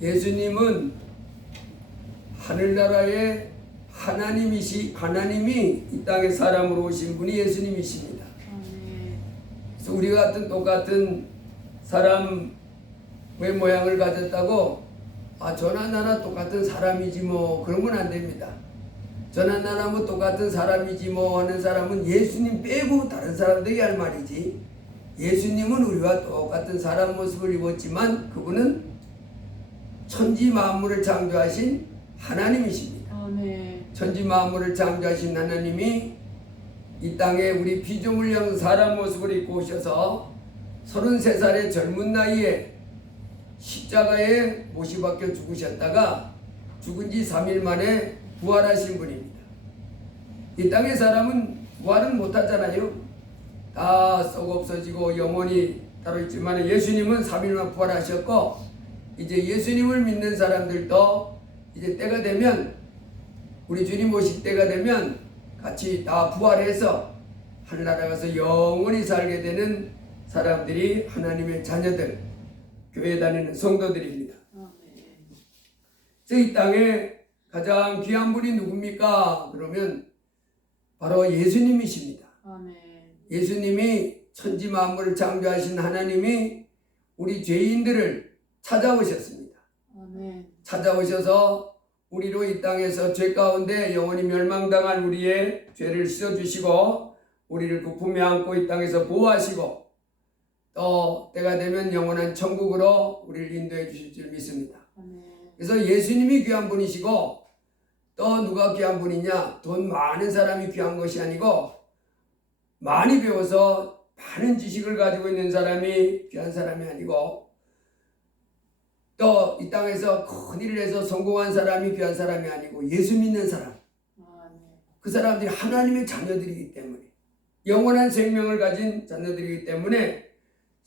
예수님은 하늘나라의 하나님이 이 땅에 사람으로 오신 분이 예수님이십니다. 그래서 우리 같은 똑같은 사람의 모양을 가졌다고 저나 나나 똑같은 사람이지 뭐 그런 건 안 됩니다. 저나 나나 뭐 똑같은 사람이지 뭐 하는 사람은 예수님 빼고 다른 사람들이 할 말이지, 예수님은 우리와 똑같은 사람 모습을 입었지만 그분은 천지 만물을 창조하신 하나님이십니다. 천지 만물을 창조하신 하나님이 이 땅에 우리 피조물형 사람 모습을 입고 오셔서 33살의 젊은 나이에 십자가에 못이 박혀 죽으셨다가 죽은 지 3일 만에 부활하신 분입니다. 이 땅의 사람은 부활은 못하잖아요. 다 썩어 없어지고 영혼이 따로 있지만 예수님은 3일만 부활하셨고, 이제 예수님을 믿는 사람들도 이제 때가 되면, 우리 주님 오실 때가 되면 같이 다 부활해서 하늘나라 가서 영원히 살게 되는 사람들이 하나님의 자녀들, 교회 다니는 성도들입니다. 이 땅에 가장 귀한 분이 누굽니까? 그러면 바로 예수님이십니다. 예수님이 천지 만물을 창조하신 하나님이 우리 죄인들을 찾아오셨습니다. 찾아오셔서 우리로 이 땅에서 죄 가운데 영원히 멸망당한 우리의 죄를 씻어주시고 우리를 그 품에 안고 이 땅에서 보호하시고 또 때가 되면 영원한 천국으로 우리를 인도해 주실 줄 믿습니다. 그래서 예수님이 귀한 분이시고, 또 누가 귀한 분이냐? 돈 많은 사람이 귀한 것이 아니고 많이 배워서 많은 지식을 가지고 있는 사람이 귀한 사람이 아니고, 또 이 땅에서 큰 일을 해서 성공한 사람이 귀한 사람이 아니고 예수 믿는 사람, 그 사람들이 하나님의 자녀들이기 때문에, 영원한 생명을 가진 자녀들이기 때문에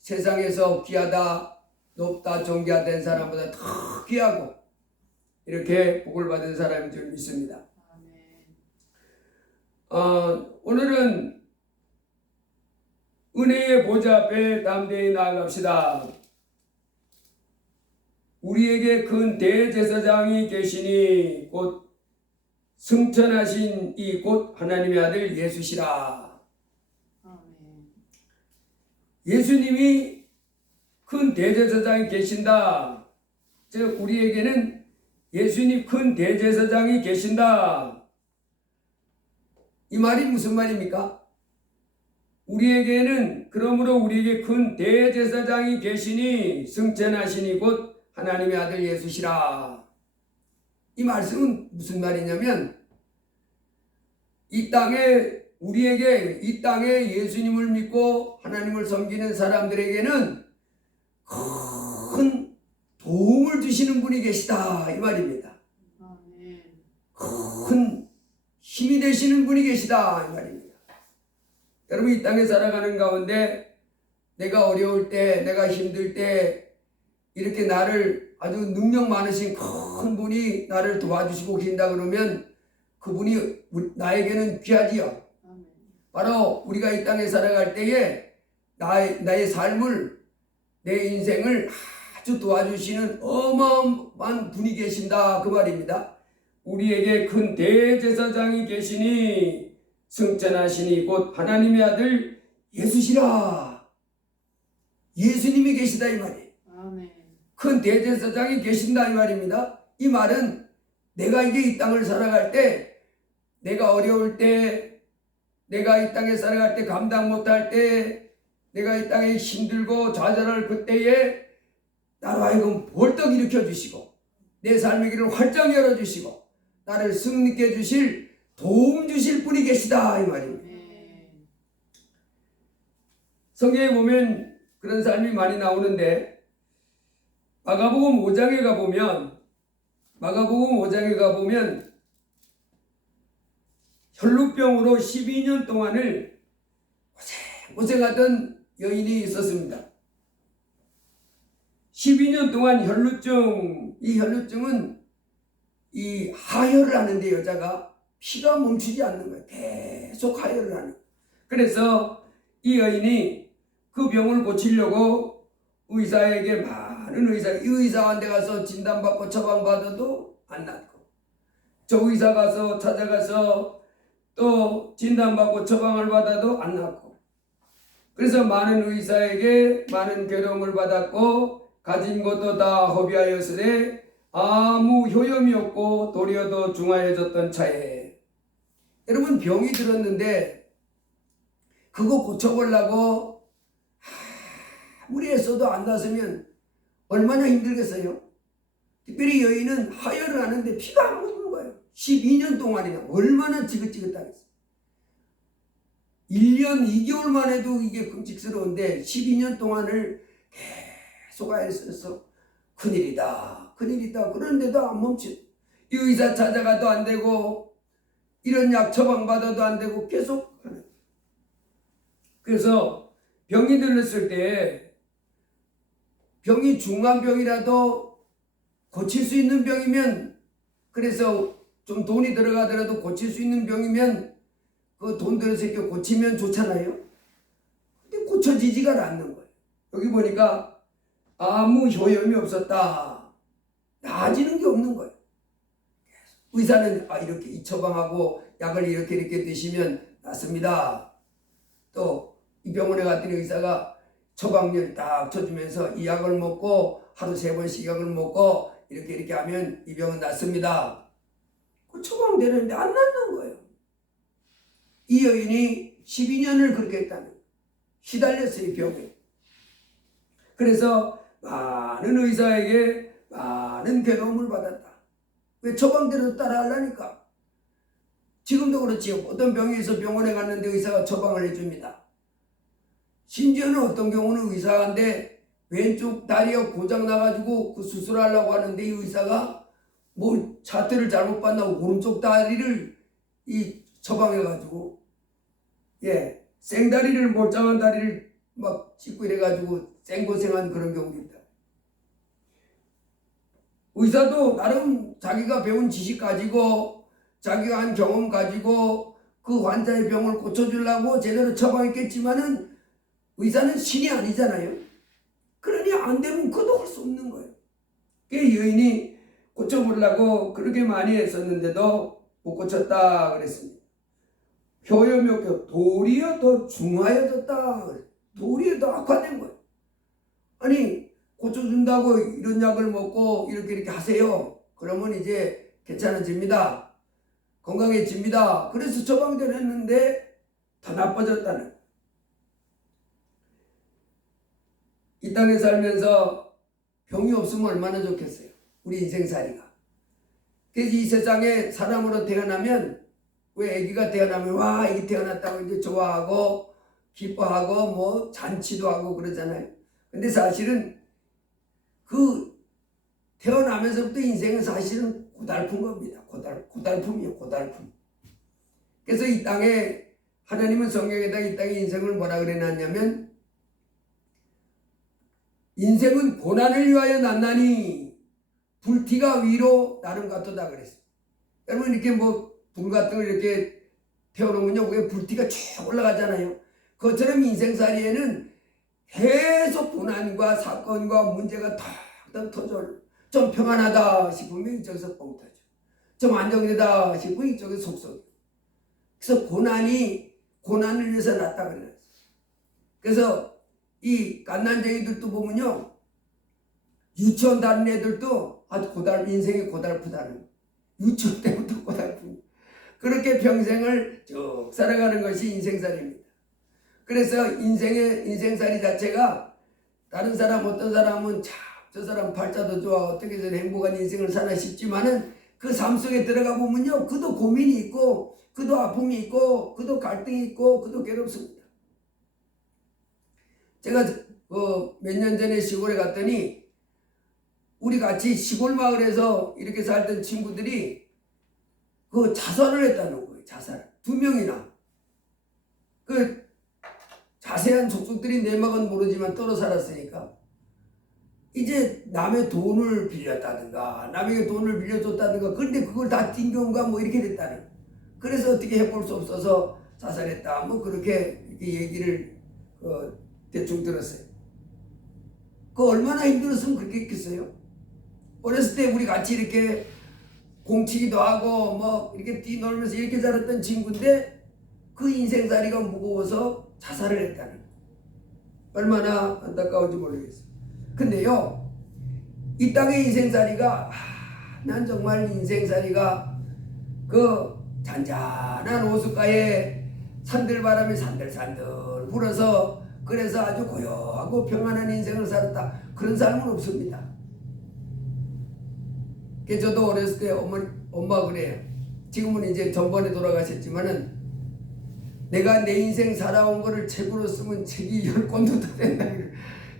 세상에서 귀하다, 높다, 존귀하다 사람보다 더 귀하고 이렇게 복을 받은 사람인 줄 믿습니다. 오늘은 은혜의 보좌 앞에 담대히 나아갑시다. 우리에게 큰 대제사장이 계시니 곧 승천하신 이 곧 하나님의 아들 예수시라. 예수님이 큰 대제사장이 계신다. 즉 우리에게는 예수님 큰 대제사장이 계신다. 이 말이 무슨 말입니까? 우리에게는 그러므로 우리에게 큰 대제사장이 계시니 승천하시니 곧 하나님의 아들 예수시라. 이 말씀은 무슨 말이냐면, 이 땅에 우리에게 이 땅에 예수님을 믿고 하나님을 섬기는 사람들에게는 큰 도움을 주시는 분이 계시다 이 말입니다. 큰 힘이 되시는 분이 계시다 이 말입니다. 여러분, 이 땅에 살아가는 가운데 내가 어려울 때, 내가 힘들 때 이렇게 나를 아주 능력 많으신 큰 분이 나를 도와주시고 계신다 그러면 그분이 나에게는 귀하지요. 바로 우리가 이 땅에 살아갈 때에 나의 삶을, 내 인생을 아주 도와주시는 어마어마한 분이 계신다 그 말입니다. 우리에게 큰 대제사장이 계시니 승천하시니 곧 하나님의 아들 예수시라. 예수님이 계시다 이 말이에요. 큰 대제사장이 계신다 이 말입니다. 이 말은 내가 이제 이 땅을 살아갈 때, 내가 어려울 때, 내가 이 땅에 살아갈 때 감당 못할 때, 내가 이 땅에 힘들고 좌절할 그때에 나로 하여금 벌떡 일으켜 주시고 내 삶의 길을 활짝 열어주시고 나를 승리케 해주실, 도움 주실 분이 계시다 이 말입니다. 성경에 보면 그런 삶이 많이 나오는데, 마가복음 5장에 가보면 혈루병으로 12년 동안을 고생하던 여인이 있었습니다. 12년 동안 혈루증, 이 혈루증은 이 하혈을 하는데 여자가 피가 멈추지 않는 거예요. 계속 하혈을 하는. 그래서 이 여인이 그 병을 고치려고 의사에게 많은 많은 이 의사한테 가서 진단받고 처방받아도 안 낫고, 저 의사 가서 찾아가서 또 진단받고 처방을 받아도 안 낫고, 그래서 많은 의사에게 많은 괴로움을 받았고 가진 것도 다 허비하였으되 아무 효염이 없고 도리어 더 중하여졌던 차에, 여러분 병이 들었는데 그거 고쳐보려고 아무리 애써도 안 났으면 얼마나 힘들겠어요. 특별히 여인은 하혈을 하는데 피가 안 묻는 거예요. 12년 동안이나 얼마나 지긋지긋하겠어요. 1년 2개월만 해도 이게 끔찍스러운데 12년 동안을 계속 애써서 큰일이다 큰일이다 그런데도 안 멈춰. 이 의사 찾아가도 안 되고 이런 약 처방받아도 안 되고 계속 하는. 그래서 병이 들렸을 때 병이 중한 병이라도 고칠 수 있는 병이면, 그래서 좀 돈이 들어가더라도 고칠 수 있는 병이면 그 돈 들여서 이렇게 고치면 좋잖아요. 근데 고쳐지지가 않는 거예요. 여기 보니까 아무 효염이 없었다. 나아지는 게 없는 거예요. 의사는 이렇게 이 처방하고 약을 이렇게 드시면 낫습니다. 또 이 병원에 갔더니 의사가 처방을 딱 쳐주면서 이 약을 먹고 하루 3번씩 약을 먹고 이렇게 하면 이 병은 낫습니다. 그 처방되는데 안 낫는 거예요. 이 여인이 12년을 그렇게 했다는 거예요. 시달렸어요, 이 병에. 그래서 많은 의사에게 많은 괴로움을 받았다. 왜? 처방대로 따라하려니까. 지금도 그렇지요. 어떤 병에서 병원에 갔는데 의사가 처방을 해줍니다. 심지어는 어떤 경우는 의사한테 왼쪽 다리가 고장 나가지고 그 수술하려고 하는데 이 의사가 뭐 차트를 잘못 봤나 오른쪽 다리를 이 처방해가지고 생다리를 멀쩡한 다리를 막 찢고 이래가지고 생고생한 그런 경우입니다. 의사도 나름 자기가 배운 지식 가지고 자기가 한 경험 가지고 그 환자의 병을 고쳐주려고 제대로 처방했겠지만은 의사는 신이 아니잖아요. 그러니 안 되면 그것도 할 수 없는 거예요. 그 여인이 고쳐보려고 그렇게 많이 했었는데도 못 고쳤다 그랬습니다. 효염이 없고 도리어 더 중하여졌다. 도리어 더 악화된 거예요. 아니 고쳐준다고 이런 약을 먹고 이렇게 하세요. 그러면 이제 괜찮아집니다. 건강해집니다. 그래서 처방대로 했는데 더 나빠졌다는 거예요. 이 땅에 살면서 병이 없으면 얼마나 좋겠어요. 우리 인생살이가. 그래서 이 세상에 사람으로 태어나면, 왜 아기가 태어나면 와 아기 태어났다고 이제 좋아하고 기뻐하고 뭐 잔치도 하고 그러잖아요. 근데 사실은 그 태어나면서부터 인생은 사실은 고달픈 겁니다. 고달픔이에요. 고달픔. 그래서 이 땅에 하나님은 성경에다 이 땅의 인생을 뭐라 그래놨냐면, 인생은 고난을 위하여 났나니 불티가 위로 나는 같도다 그랬어요. 여러분 이렇게 뭐 불 같은 걸 이렇게 태워놓으면요, 그게 불티가 쭉 올라가잖아요. 그것처럼 인생살이에는 계속 고난과 사건과 문제가 탁탁 터져. 좀 평안하다 싶으면 이쪽에서 뻥 터져. 좀 안정되다 싶으면 이쪽에서 속썩여. 그래서 고난을 위해서 났다 그래요. 그래서 이 갓난쟁이들도 보면요, 유치원 다니는 애들도 아주 인생이 고달프다는, 유치원 때부터 고달픈, 그렇게 평생을 쭉 살아가는 것이 인생살입니다. 그래서 인생살이 자체가 다른 사람 어떤 사람은 참 저 사람 팔자도 좋아 어떻게 저런 행복한 인생을 사나 싶지만은 그 삶 속에 들어가 보면요, 그도 고민이 있고 그도 아픔이 있고 그도 갈등이 있고 그도 괴롭습니다. 제가 몇 년 전에 시골에 갔더니 우리 같이 시골 마을에서 이렇게 살던 친구들이 그 자살을 했다는 거예요. 자살. 2명이나. 그 자세한 족속들이 내막은 모르지만 떨어 살았으니까 이제 남의 돈을 빌렸다든가 남에게 돈을 빌려줬다든가, 그런데 그걸 다 띵겨온가 뭐 이렇게 됐다는 거예요. 그래서 어떻게 해볼 수 없어서 자살했다 뭐 그렇게 얘기를 대충 들었어요. 그 얼마나 힘들었으면 그렇게 했겠어요? 어렸을 때 우리 같이 이렇게 공치기도 하고 뭐 이렇게 뛰놀면서 이렇게 자랐던 친구인데 그 인생살이가 무거워서 자살을 했다는 거예요. 얼마나 안타까운지 모르겠어요. 근데요, 이 땅의 인생살이가 난 정말 인생살이가 그 잔잔한 호숫가에 산들바람이 산들산들 불어서 그래서 아주 고요하고 평안한 인생을 살았다, 그런 삶은 없습니다. 저도 어렸을 때 엄마가 그래요. 지금은 이제 전번에 돌아가셨지만은 내가 내 인생 살아온 거를 책으로 쓰면 책이 10권도 더 된다.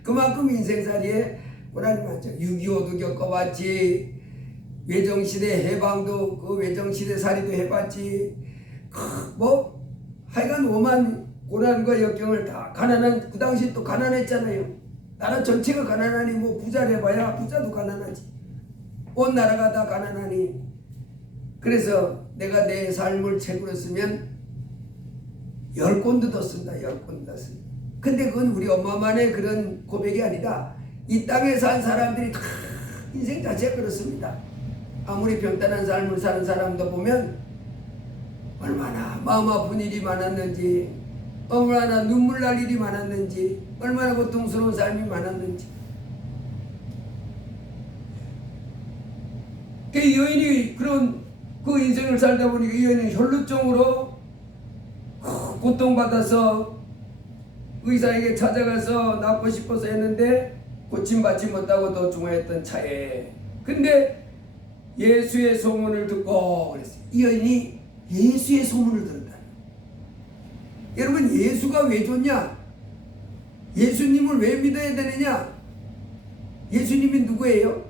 그만큼 인생살이에 고난이 많죠. 6.25도 겪어봤지, 외정시대 해방도 그 외정시대 살이도 해봤지, 뭐 하여간 오만 고난과 역경을 다, 가난한, 그 당시 또 가난했잖아요. 나라 전체가 가난하니 뭐 부자를 해봐야 부자도 가난하지, 온 나라가 다 가난하니. 그래서 내가 내 삶을 책으로 쓰면 10권도 더 쓴다. 10권도 더 쓴다. 근데 그건 우리 엄마만의 그런 고백이 아니다. 이 땅에 산 사람들이 다 인생 자체가 그렇습니다. 아무리 평탄한 삶을 사는 사람도 보면 얼마나 마음 아픈 일이 많았는지, 얼마나 눈물 날 일이 많았는지, 얼마나 고통스러운 삶이 많았는지. 그 여인이 그런 그 인생을 살다 보니까 이 여인은 혈루증으로 고통받아서 의사에게 찾아가서 낫고 싶어서 했는데 고침받지 못하고 더 중화했던 차에, 근데 예수의 소문을 듣고 그랬어요. 이 여인이 예수의 소문을 들었다. 여러분, 예수가 왜 좋냐? 예수님을 왜 믿어야 되느냐? 예수님이 누구예요?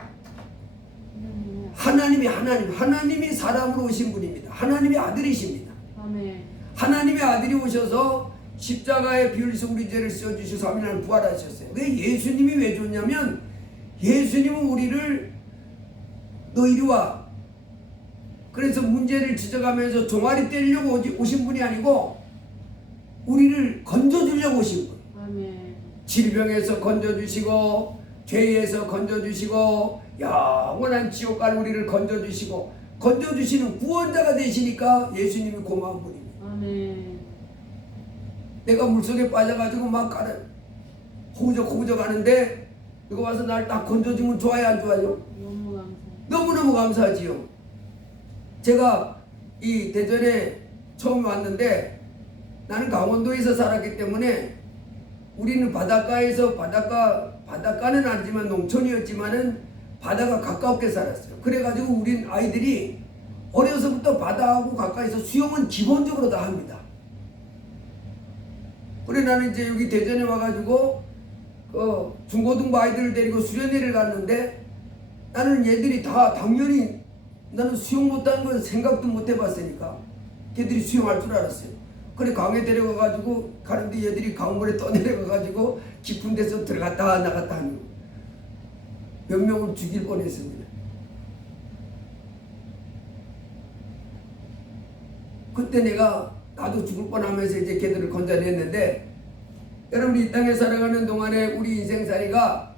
하나님이 사람으로 오신 분입니다. 하나님의 아들이십니다. 아멘. 하나님의 아들이 오셔서 십자가에 피 흘리셔서 우리 죄를 씌워주셔서 3일 만에 부활하셨어요. 근데 예수님이 왜 좋냐면, 예수님은 우리를 너 이리 와, 그래서 문제를 지적하면서 종아리 때리려고 오신 분이 아니고 우리를 건져주려고 오신 분. 아멘. 질병에서 건져주시고, 죄에서 건져주시고, 영원한 지옥 갈 우리를 건져주시고, 건져주시는 구원자가 되시니까 예수님이 고마운 분입니다. 아멘. 내가 물속에 빠져가지고 막 호우적 하는데 이거 와서 날 딱 건져주면 좋아요, 안 좋아요? 너무 감사. 너무너무 감사하지요. 제가 이 대전에 처음 왔는데, 나는 강원도에서 살았기 때문에 우리는 바닷가에서 바닷가는 아니지만 농촌이었지만은 바다가 가깝게 살았어요. 그래가지고 우린 아이들이 어려서부터 바다하고 가까이서 수영은 기본적으로 다 합니다. 그래 나는 이제 여기 대전에 와가지고 중고등부 아이들을 데리고 수련회를 갔는데, 나는 얘들이 다 당연히 나는 수영 못하는 건 생각도 못 해봤으니까 걔들이 수영할 줄 알았어요. 그래 강에 데려가가지고 가는데 얘들이 강물에 떠내려가가지고 깊은 데서 들어갔다 나갔다 하는 거. 몇 명을 죽일 뻔했습니다. 그때 나도 죽을 뻔하면서 이제 걔들을 건져냈는데, 여러분 이 땅에 살아가는 동안에 우리 인생살이가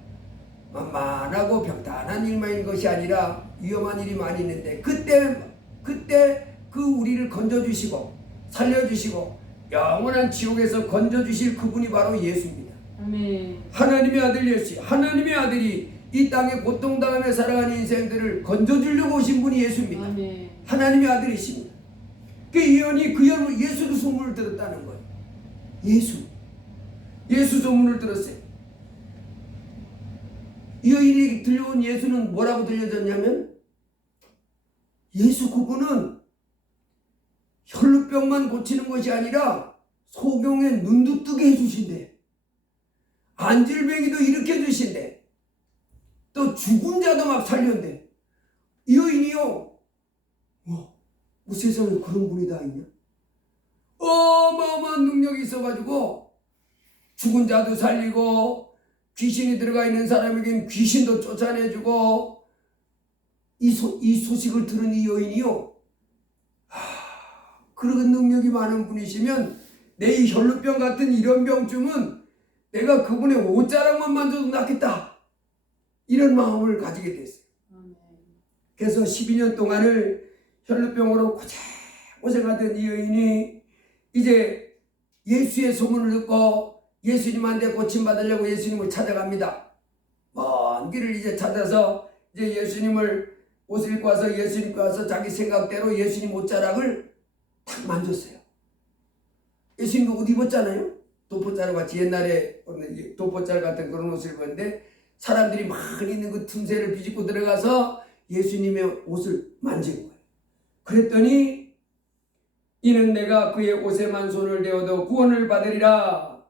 만만하고 평탄한 일만 있는 것이 아니라 위험한 일이 많이 있는데, 그때 그 우리를 건져주시고 살려주시고 영원한 지옥에서 건져주실 그분이 바로 예수입니다. 아멘. 하나님의 아들 예수, 하나님의 아들이 이 땅에 고통당하며 살아가는 인생들을 건져주려고 오신 분이 예수입니다. 아멘. 하나님의 아들이십니다. 그 예언이 그 예수의 소문을 들었다는 거예요. 예수 소문을 들었어요. 이 여인이 들려온 예수는 뭐라고 들려졌냐면, 예수 그분은 혈루병만 고치는 것이 아니라 소경에 눈도 뜨게 해주신대, 안질병이도 일으켜 주신대, 또 죽은 자도 막 살렸대. 이 여인이요, 세상에 그런 분이 다 있냐? 어마어마한 능력이 있어가지고 죽은 자도 살리고, 귀신이 들어가 있는 사람에겐 귀신도 쫓아내주고, 이 소식을 들은 이 여인이요, 그런 능력이 많은 분이시면 내 이 혈루병 같은 이런 병쯤은 내가 그분의 옷자락만 만져도 낫겠다. 이런 마음을 가지게 됐어요. 아멘. 그래서 12년 동안을 혈루병으로 고생하던 이 여인이 이제 예수의 소문을 듣고 예수님한테 고침받으려고 예수님을 찾아갑니다. 먼 길을 이제 찾아서 이제 예수님을 옷을 입고 와서 예수님께 와서 자기 생각대로 예수님 옷자락을 탁 만졌어요. 예수님도 옷 입었잖아요. 도포자루 같이 옛날에 도포자루 같은 그런 옷을 입었는데 사람들이 많이 있는 그 틈새를 비집고 들어가서 예수님의 옷을 만진 거예요. 그랬더니 이는 내가 그의 옷에만 손을 대어도 구원을 받으리라.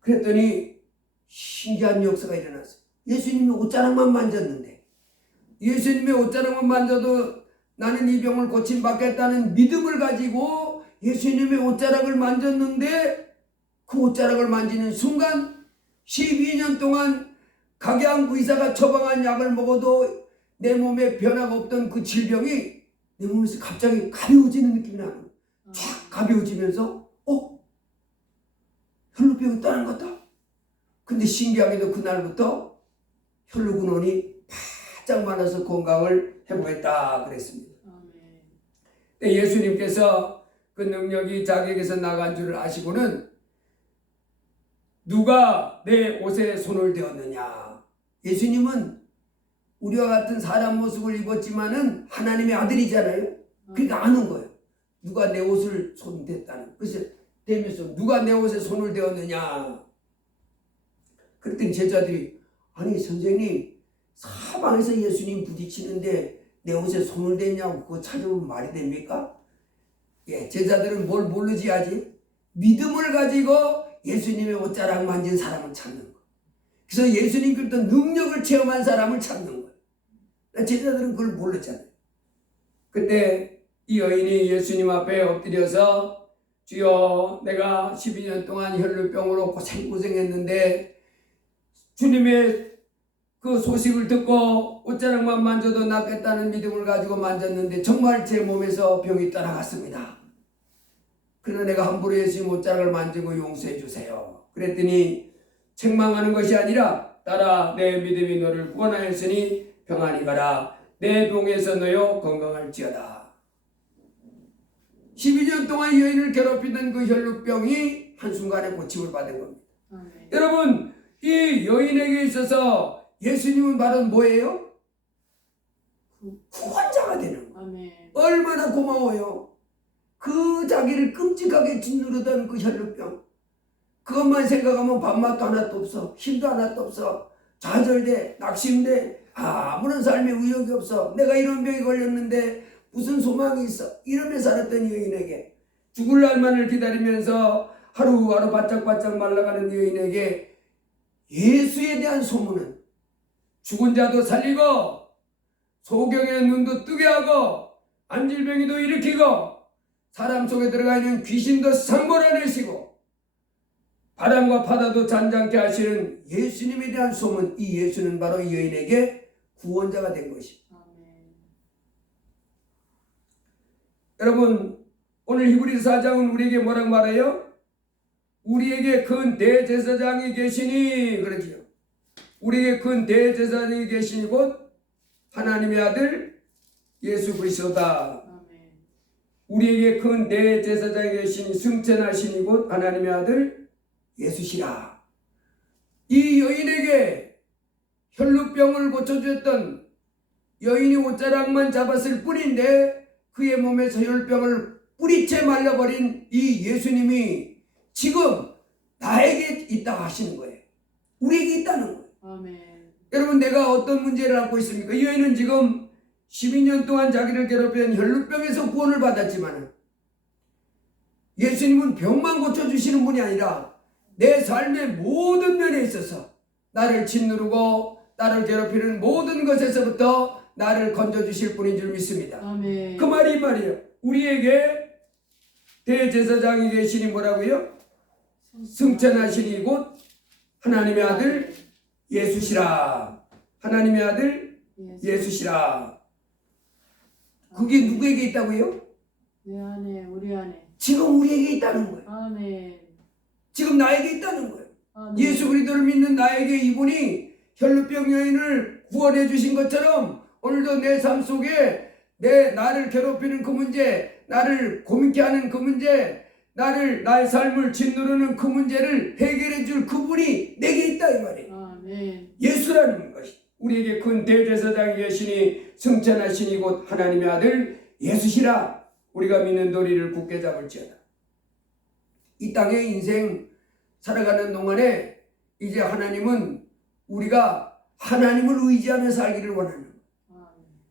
그랬더니 신기한 역사가 일어났어요. 예수님의 옷자락만 만졌는데, 예수님의 옷자락만 만져도 나는 이 병을 고침받겠다는 믿음을 가지고 예수님의 옷자락을 만졌는데, 그 옷자락을 만지는 순간 12년 동안 각양 의사가 처방한 약을 먹어도 내 몸에 변화가 없던 그 질병이 내 몸에서 갑자기 가벼워지는 느낌이 나는 거예요. 쫙 가벼워지면서 혈루병이 떠난 것 같다. 근데 신기하게도 그날부터 혈루근원이 바짝 말라서 건강을 회복했다 그랬습니다. 근데 예수님께서 그 능력이 자기에게서 나간 줄을 아시고는 누가 내 옷에 손을 대었느냐. 예수님은 우리와 같은 사람 모습을 입었지만은 하나님의 아들이잖아요. 그러니까 아는 거예요. 누가 내 옷을 손댔다는. 그래서 대면서 누가 내 옷에 손을 대었느냐. 그랬더니 제자들이 아니 선생님 사방에서 예수님 부딪히는데 내 옷에 손을 댔냐고 그거 찾아보면 말이 됩니까? 예, 제자들은 뭘 모르지 아직? 믿음을 가지고 예수님의 옷자락 만진 사람을 찾는 거예요. 그래서 예수님께부터 능력을 체험한 사람을 찾는 거예요. 제자들은 그걸 몰랐잖아요. 그때 이 여인이 예수님 앞에 엎드려서 주여 내가 12년 동안 혈루병으로 고생했는데 주님의 그 소식을 듣고 옷자락만 만져도 낫겠다는 믿음을 가지고 만졌는데 정말 제 몸에서 병이 떠나갔습니다. 그러나 내가 함부로 예수님 옷자락을 만지고 용서해 주세요. 그랬더니 책망하는 것이 아니라 따라 내 믿음이 너를 구원하였으니 평안히 가라. 내 병에서 너여 건강할지어다. 12년 동안 여인을 괴롭히던 그 혈루병이 한순간에 고침을 받은 겁니다. 여러분 이 여인에게 있어서 예수님은 바로 뭐예요? 구원자가 되는 거예요. 얼마나 고마워요. 그 자기를 끔찍하게 짓누르던 그 혈루병 그것만 생각하면 밥맛도 하나도 없어. 힘도 하나도 없어. 좌절돼 낙심돼 아무런 삶의 의욕이 없어. 내가 이런 병이 걸렸는데 무슨 소망이 있어. 이러며 살았던 여인에게 죽을 날만을 기다리면서 하루하루 바짝바짝 말라가는 여인에게 예수에 대한 소문은 죽은 자도 살리고 소경의 눈도 뜨게 하고 안질병이도 일으키고 사람 속에 들어가 있는 귀신도 상몰아내시고 바람과 바다도 잔잔케 하시는 예수님에 대한 소문, 이 예수는 바로 이 여인에게 구원자가 된 것입니다. 여러분 오늘 히브리서 4장은 우리에게 뭐라고 말해요? 우리에게 큰 대제사장이 계시니 그러지요. 우리에게 큰 대제사장이 계시니 곧 하나님의 아들 예수 그리스도다. 우리에게 큰 대제사장이 계시니 승천하시니 곧 하나님의 아들 예수시라. 이 여인에게 혈루병을 고쳐주었던 여인이 옷자락만 잡았을 뿐인데 그의 몸에서 혈루병을 뿌리채 말려버린 이 예수님이 지금 나에게 있다 하시는 거예요. 우리에게 있다는 거예요. 아멘. 여러분 내가 어떤 문제를 안고 있습니까? 이 여인은 지금 12년 동안 자기를 괴롭힌 혈루병에서 구원을 받았지만 예수님은 병만 고쳐주시는 분이 아니라 내 삶의 모든 면에 있어서 나를 짓누르고 나를 괴롭히는 모든 것에서부터 나를 건져주실 분인 줄 믿습니다. 아멘. 그 말이 이 말이에요. 우리에게 대제사장이 계시니 뭐라고요? 승천하시니 곧 하나님의 아들 예수시라. 하나님의 아들 예수시라. 그게 누구에게 있다고요? 내 안에, 우리 안에. 지금 우리에게 있다는 거예요. 아멘. 지금 나에게 있다는 거예요. 아멘. 예수 그리스도를 믿는 나에게 이분이 혈루병 여인을 구원해 주신 것처럼 오늘도 내 삶 속에 나를 괴롭히는 그 문제, 나를 고민케 하는 그 문제, 나의 삶을 짓누르는 그 문제를 해결해 줄 그분이 내게 있다 이 말이에요. 아멘. 예수라는 것이 우리에게 큰 대제사장이 계시니 승천하시니 곧 하나님의 아들 예수시라. 우리가 믿는 도리를 굳게 잡을지어다. 이 땅의 인생 살아가는 동안에 이제 하나님은 우리가 하나님을 의지하며 살기를 원하는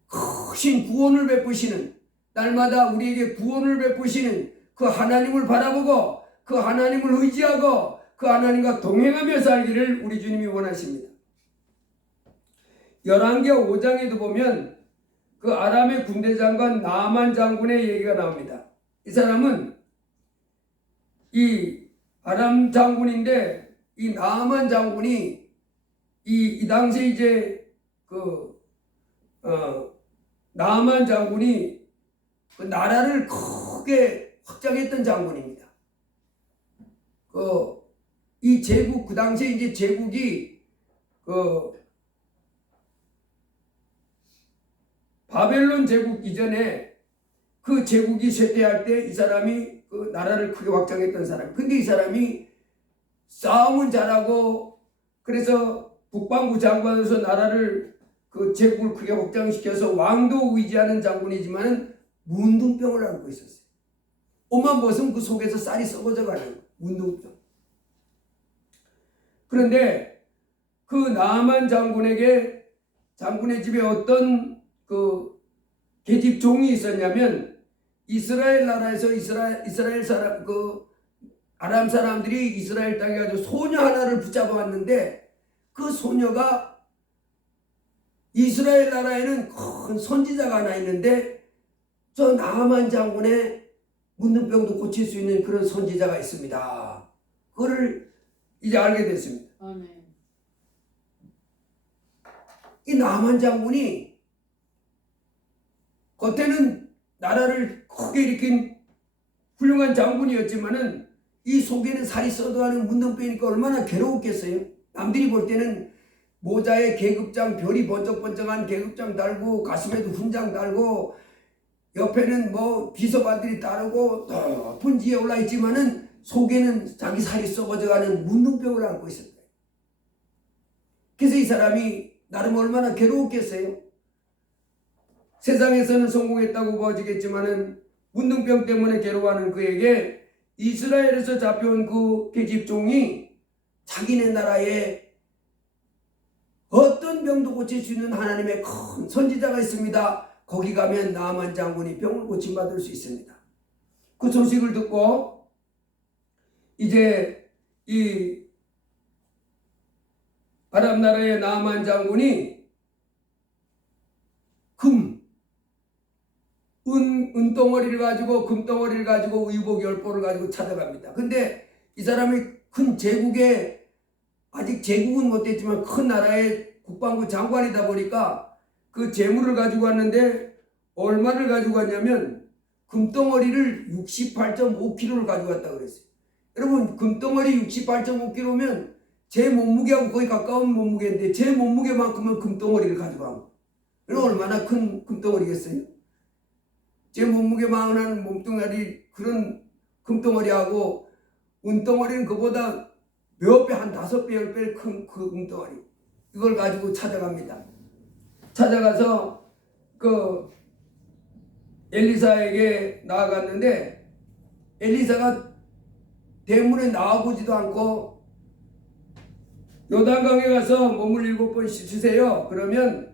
크신 구원을 베푸시는, 날마다 우리에게 구원을 베푸시는 그 하나님을 바라보고 그 하나님을 의지하고 그 하나님과 동행하며 살기를 우리 주님이 원하십니다. 열왕기하 5장에도 보면 그 아람의 군대 장관 나아만 장군의 얘기가 나옵니다. 이 사람은 이 아람 장군인데 이 나아만 장군이 이 당시에 이제 나아만 장군이 그 나라를 크게 확장했던 장군입니다. 이 제국, 그 당시에 이제 제국이 바벨론 제국 이전에 그 제국이 쇠퇴할 때 이 사람이 그 나라를 크게 확장했던 사람. 근데 이 사람이 싸움은 잘하고 그래서 국방부 장관으로서 나라를 그 제국을 크게 확장시켜서 왕도 의지하는 장군이지만 문둥병을 앓고 있었어요. 옷만 벗으면 그 속에서 쌀이 썩어져가는 문둥병. 그런데 그 나아만 장군에게 장군의 집에 어떤 그 계집 종이 있었냐면 이스라엘 나라에서 이스라엘 사람 아람 사람들이 이스라엘 땅에 가지고 소녀 하나를 붙잡아 왔는데 그 소녀가 이스라엘 나라에는 큰 선지자가 하나 있는데 저 나아만 장군의 문둥병도 고칠 수 있는 그런 선지자가 있습니다. 그거를 이제 알게 됐습니다. 아멘. 이 나아만 장군이 겉에는 나라를 크게 일으킨 훌륭한 장군이었지만은 이 속에는 살이 썩어가는 문둥병이니까 얼마나 괴로웠겠어요. 남들이 볼 때는 모자에 계급장, 별이 번쩍번쩍한 계급장 달고 가슴에도 훈장 달고 옆에는 뭐 비서관들이 따르고 높은 지에 올라 있지만은 속에는 자기 살이 썩어져가는 문둥병을 안고 있었다. 그래서 이 사람이 나름 얼마나 괴로웠겠어요. 세상에서는 성공했다고 보아지겠지만은 문둥병 때문에 괴로워하는 그에게 이스라엘에서 잡혀온 그 계집종이 자기네 나라에 어떤 병도 고칠 수 있는 하나님의 큰 선지자가 있습니다. 거기 가면 나아만 장군이 병을 고침받을 수 있습니다. 그 소식을 듣고 이제 이 아람 나라의 나아만 장군이 은덩어리를 가지고 금덩어리를 가지고 의복 10보를 가지고 찾아갑니다. 근데 이 사람이 큰 제국에 아직 제국은 못됐지만 큰 나라의 국방부 장관이다 보니까 그 재물을 가지고 왔는데 얼마를 가지고 왔냐면 금덩어리를 68.5kg를 가지고 왔다고 그랬어요. 여러분 금덩어리 68.5kg면 제 몸무게하고 거의 가까운 몸무게인데 제 몸무게만큼은 금덩어리를 가지고 온 거예요. 얼마나 큰 금덩어리겠어요? 제 몸무게만한 몸뚱아리 그런 금덩어리하고 은덩어리는 그보다 몇 배, 한 5배, 10배 큰 그 금덩어리. 이걸 가지고 찾아갑니다. 찾아가서 그 엘리사에게 나아갔는데 엘리사가 대문에 나와보지도 않고 요단강에 가서 몸을 7번 씻으세요. 그러면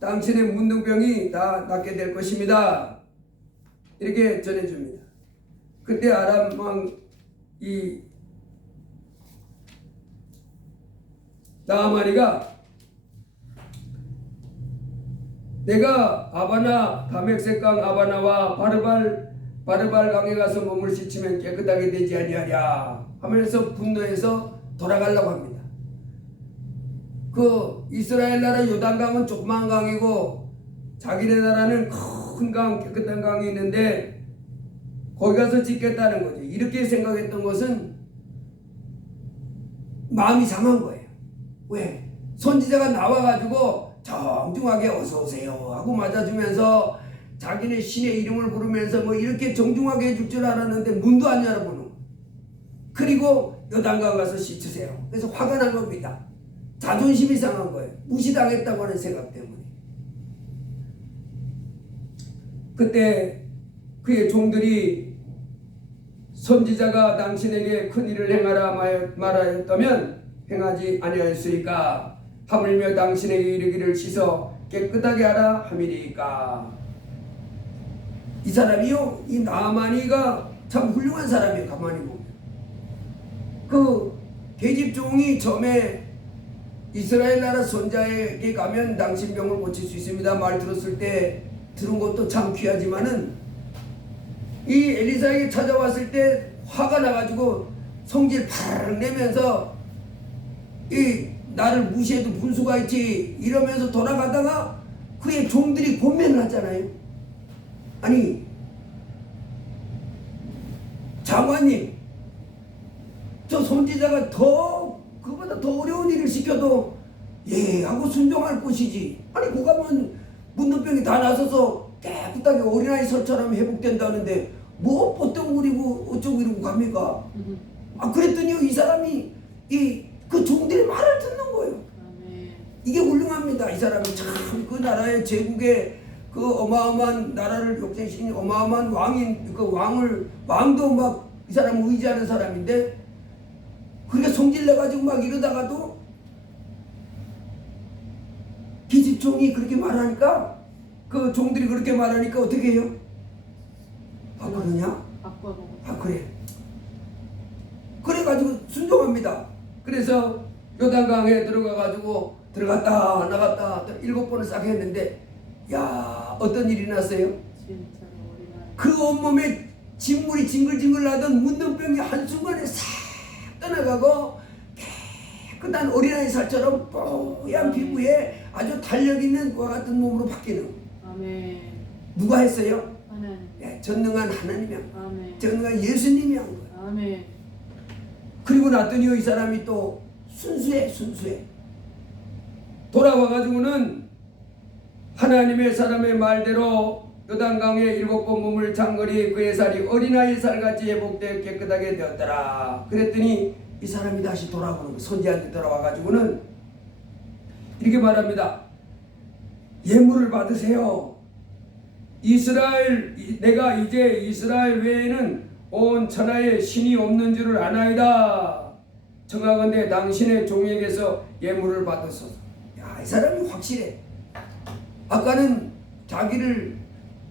당신의 문둥병이 다 낫게 될 것입니다. 이렇게 전해줍니다. 그때 아람 왕 이 나아만이가 내가 다멕색강 아바나와 바르발 강에 가서 몸을 씻으면 깨끗하게 되지 아니하랴 하면서 분노해서 돌아가려고 합니다. 그 이스라엘 나라 요단강은 조그만 강이고 자기네 나라는 큰 강, 깨끗한 강이 있는데 거기 가서 짓겠다는 거죠. 이렇게 생각했던 것은 마음이 상한 거예요. 왜? 선지자가 나와가지고 정중하게 어서 오세요 하고 맞아주면서 자기네 신의 이름을 부르면서 뭐 이렇게 정중하게 해줄 줄 알았는데 문도 안 열어보는 거예요. 그리고 요단강 가서 씻으세요. 그래서 화가 난 겁니다. 자존심이 상한 거예요. 무시당했다고 하는 생각 때문에. 그때 그의 종들이 선지자가 당신에게 큰 일을 행하라 말하였다면 행하지 아니하였으리까 하물며 당신에게 이르기를 씻어 깨끗하게 하라 함이리까. 이 사람이요, 이 나아만이가 참 훌륭한 사람이에요. 가만히 보면 그 계집종이 처음에 이스라엘 나라 선자에게 가면 당신 병을 고칠 수 있습니다 말 들었을 때 들은 것도 참 귀하지만은 이 엘리사에게 찾아왔을 때 화가 나가지고 성질 파르르 내면서 이 나를 무시해도 분수가 있지 이러면서 돌아가다가 그의 종들이 권면을 하잖아요. 아니 장관님, 저 선지자가 그보다 더 어려운 일을 시켜도 예 하고 순종할 것이지. 아니 그 가면 문둥병이 다 나서서 깨끗하게 어린아이 설처럼 회복된다는데 뭐 보통 부리고 어쩌고 이러고 갑니까? 그랬더니 이 사람이 그 종들의 말을 듣는 거예요. 이게 훌륭합니다. 이 사람이 참 그 나라의 제국의 그 어마어마한 나라를 역대시킨 어마어마한 왕인 그 왕도 막 이 사람을 의지하는 사람인데 그렇게 성질내가지고 막 이러다가도 기집종이 그렇게 말하니까 그 종들이 그렇게 말하니까 어떻게 해요? 그러냐? 그래. 그래가지고 순종합니다. 그래서 요단강에 들어갔다 나갔다 7번을 싹 했는데 야 어떤 일이 났어요? 그 온몸에 진물이 징글징글 나던 문둥병이 한순간에 싹 떠나가고 깨끗한 어린아이 살처럼 뽀얀 피부에 아주 탄력있는 그와 같은 몸으로 바뀌는. 아멘. 누가 했어요? 하나님. 예, 전능한 하나님이 한 거예요. 아멘. 전능한 예수님이 한 거예요. 아멘. 그리고 났더니 이 사람이 또 순수해. 돌아와가지고는 하나님의 사람의 말대로 요단강에 7번 몸을 잠그리 그의 살이 어린아이 살같이 회복되어 깨끗하게 되었더라. 그랬더니 이 사람이 다시 돌아오는 거예요. 선지한테 돌아와가지고는 이렇게 말합니다. 예물을 받으세요. 내가 이제 이스라엘 외에는 온 천하에 신이 없는 줄을 아나이다. 청하건대 당신의 종에게서 예물을 받으소서. 야, 이 사람이 확실해. 아까는 자기를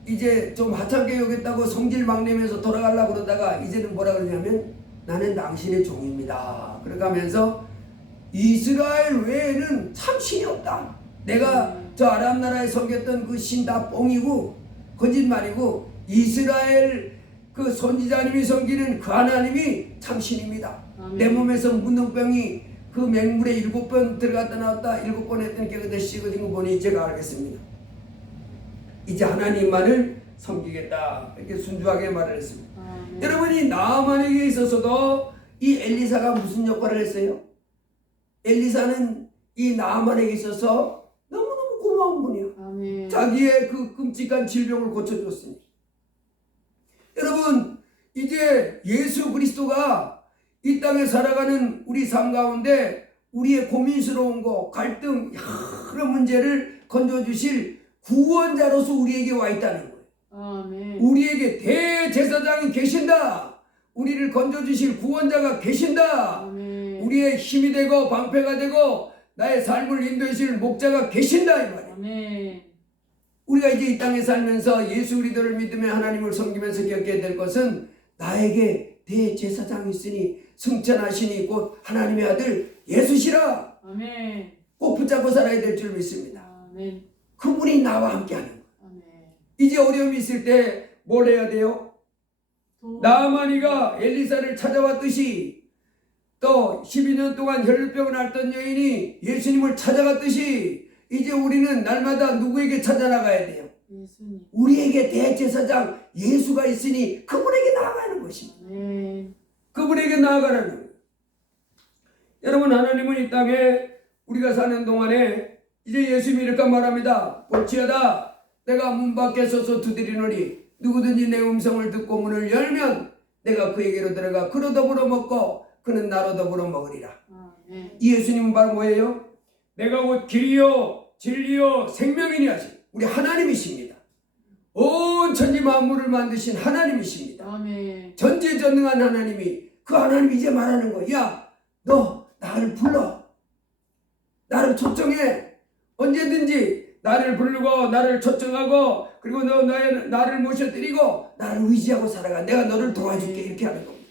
이제 좀 하찮게 여겼다고 성질 막 내면서 돌아가려고 그러다가 이제는 뭐라 그러냐면 나는 당신의 종입니다. 그렇게 하면서 이스라엘 외에는 참 신이 없다. 내가 저 아람 나라에 섬겼던 그 신 다 뻥이고 거짓말이고 이스라엘 그 선지자님이 섬기는 그 하나님이 참 신입니다. 내 몸에서 문둥병이 그 맹물에 7번 들어갔다 나왔다 7번 했더니 깨끗이 씻어진 거 보니 제가 알겠습니다. 이제 하나님만을 섬기겠다. 이렇게 순수하게 말을 했습니다. 여러분이 나아만에게 있어서도 이 엘리사가 무슨 역할을 했어요? 엘리사는 이 나아만에게 있어서 너무너무 고마운 분이에요. 아멘. 자기의 그 끔찍한 질병을 고쳐줬으니. 여러분 이제 예수 그리스도가 이 땅에 살아가는 우리 삶 가운데 우리의 고민스러운 거, 갈등, 여러 문제를 건져주실 구원자로서 우리에게 와 있다는 거예요. 아멘. 우리에게 대제사장이 계신다. 우리를 건져주실 구원자가 계신다. 아멘. 우리의 힘이 되고 방패가 되고 나의 삶을 인도해 주실 목자가 계신다 이 말이에요. 아멘. 우리가 이제 이 땅에 살면서 예수 그리스도를 믿으며 하나님을 섬기면서 겪게 될 것은 나에게 대제사장이 있으니 승천하시니 곧 하나님의 아들 예수시라. 아멘. 꼭 붙잡고 살아야 될 줄 믿습니다. 아멘. 그분이 나와 함께하는 거예요. 아멘. 이제 어려움이 있을 때 뭘 해야 돼요? 나아만이가 엘리사를 찾아왔듯이 또 12년 동안 혈루병을 앓던 여인이 예수님을 찾아갔듯이 이제 우리는 날마다 누구에게 찾아나가야 돼요? 예수님. 우리에게 대제사장 예수가 있으니 그분에게 나아가는 것입니다. 아멘. 그분에게 나아가라는 거예요. 여러분 하나님은 이 땅에 우리가 사는 동안에 이제 예수님이 이렇게 말합니다. 볼지어다 내가 문 밖에 서서 두드리노니 누구든지 내 음성을 듣고 문을 열면 내가 그에게로 들어가 그로 더불어 먹고 그는 나로 더불어 먹으리라. 이 예수님은 바로 뭐예요? 내가 곧 길이요 진리요 생명이니 하신 우리 하나님이십니다. 온 천지 만물을 만드신 하나님이십니다. 아멘. 전지전능한 하나님이 그 하나님이 이제 말하는 거야. 야, 너 나를 불러. 나를 초청해. 언제든지 나를 부르고 나를 초청하고 그리고 너 나를 모셔드리고 나를 의지하고 살아가. 내가 너를 도와줄게. 이렇게 하는 겁니다.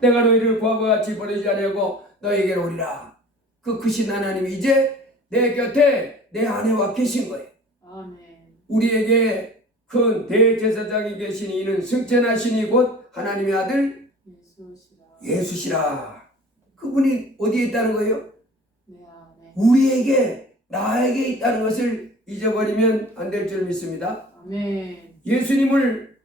내가 너희를 과부와 같이 버리지 아니하고 너에게로 오리라. 그 크신 하나님이 이제 내 곁에 내 안에 와 계신 거예요. 아멘. 우리에게 큰 대제사장이 계시니 이는 승천하시니 곧 하나님의 아들 예수시라. 그분이 어디에 있다는 거예요? 내 안에. 우리에게 나에게 있다는 것을 잊어버리면 안 될 줄 믿습니다. 아멘. 예수님을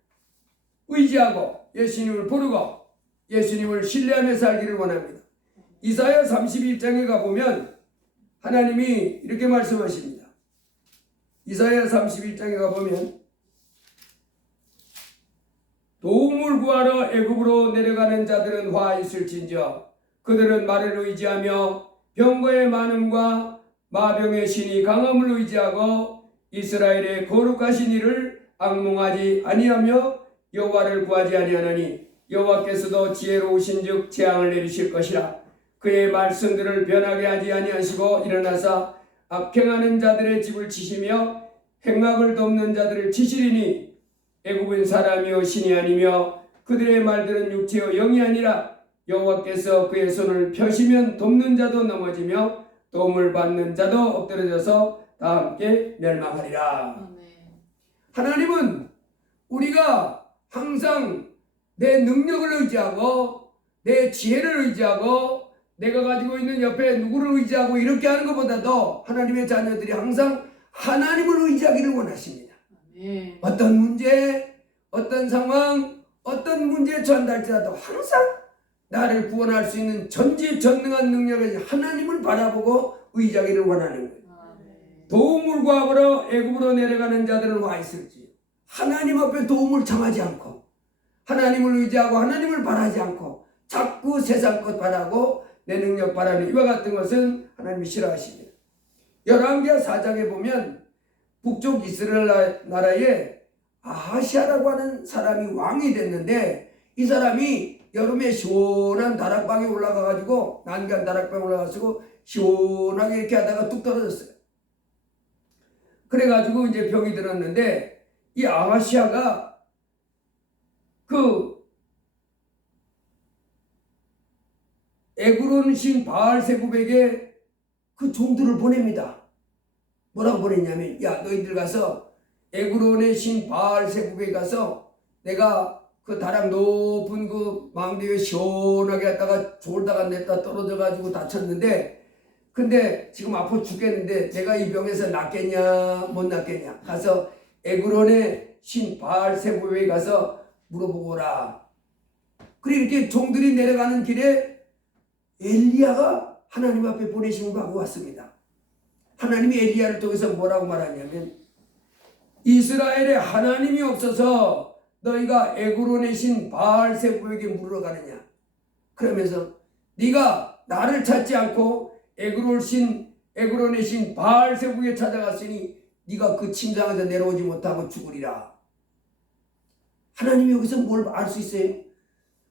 의지하고 예수님을 부르고 예수님을 신뢰하며 살기를 원합니다. 이사야 31장에 가보면 하나님이 이렇게 말씀하십니다. 이사야 31장에 가보면 도움을 구하러 애굽으로 내려가는 자들은 화 있을진저 그들은 말을 의지하며 병거의 많음과 마병의 신이 강함을 의지하고 이스라엘의 거룩하신 이를 앙몽하지 아니하며 여호와를 구하지 아니하나니 여호와께서도 지혜로우신즉 재앙을 내리실 것이라. 그의 말씀들을 변하게 하지 아니하시고 일어나사 악행하는 자들의 집을 치시며 행악을 돕는 자들을 치시리니 애굽은 사람이요 신이 아니며 그들의 말들은 육체요 영이 아니라 여호와께서 그의 손을 펴시면 돕는 자도 넘어지며 도움을 받는 자도 엎드러져서 다 함께 멸망하리라. 아멘. 하나님은 우리가 항상 내 능력을 의지하고 내 지혜를 의지하고 내가 가지고 있는 옆에 누구를 의지하고 이렇게 하는 것보다도 하나님의 자녀들이 항상 하나님을 의지하기를 원하십니다. 아멘. 어떤 문제, 어떤 상황, 어떤 문제에 처한달지라도 항상 나를 구원할 수 있는 전지전능한 능력의 하나님을 바라보고 의지하기를 원하는 거예요. 아멘. 도움을 구하러 애굽으로 내려가는 자들은 와 있을지 하나님 앞에 도움을 청하지 않고 하나님을 의지하고 하나님을 바라지 않고 자꾸 세상 것 바라고 내 능력 바라는 이와 같은 것은 하나님이 싫어하십니다. 열왕기하 4장에 보면 북쪽 이스라엘 나라에 아하시아라고 하는 사람이 왕이 됐는데 이 사람이 여름에 시원한 다락방에 올라가가지고 난간 다락방에 올라가서 시원하게 이렇게 하다가 뚝 떨어졌어요. 그래가지고 이제 병이 들었는데 이 아하시아가 그 에그론 신 바알세굽에게 그 종들을 보냅니다. 뭐라고 보냈냐면 야 너희들 가서 에그론의 신 바알세굽에 가서 내가 그 다락 높은 그 망대 위에 시원하게 했다가 졸다가 냈다 떨어져 가지고 다쳤는데 근데 지금 아파 죽겠는데 내가 이 병에서 낫겠냐 못 낫겠냐 가서 에그론의 신 바알세굽에 가서 물어보고 오라. 그리고 이렇게 종들이 내려가는 길에 엘리야가 하나님 앞에 보내심을 받고 왔습니다. 하나님이 엘리야를 통해서 뭐라고 말하냐면 이스라엘에 하나님이 없어서 너희가 에그론의 신 바알세굽에게 물어가느냐. 그러면서 네가 나를 찾지 않고 에그론의 신 바알세굽에 찾아갔으니 네가 그 침상에서 내려오지 못하고 죽으리라. 하나님이 여기서 뭘 알 수 있어요?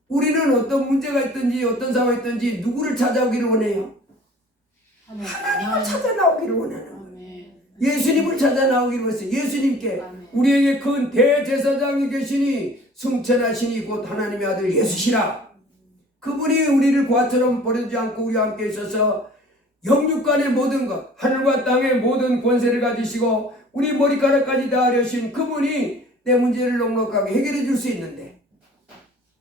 우리는 어떤 문제가 있든지 어떤 상황이 있든지 누구를 찾아오기를 원해요? 하나님을 찾아 나오기를 원하는 거예요. 예수님을 찾아 나오기를 원해서 예수님께 우리에게 큰 대제사장이 계시니 승천하시니 곧 하나님의 아들 예수시라. 그분이 우리를 과처럼 버리지 않고 우리와 함께 있어서 영육간의 모든 것 하늘과 땅의 모든 권세를 가지시고 우리 머리카락까지 다 하려신 그분이 내 문제를 넉넉하게 해결해 줄 수 있는데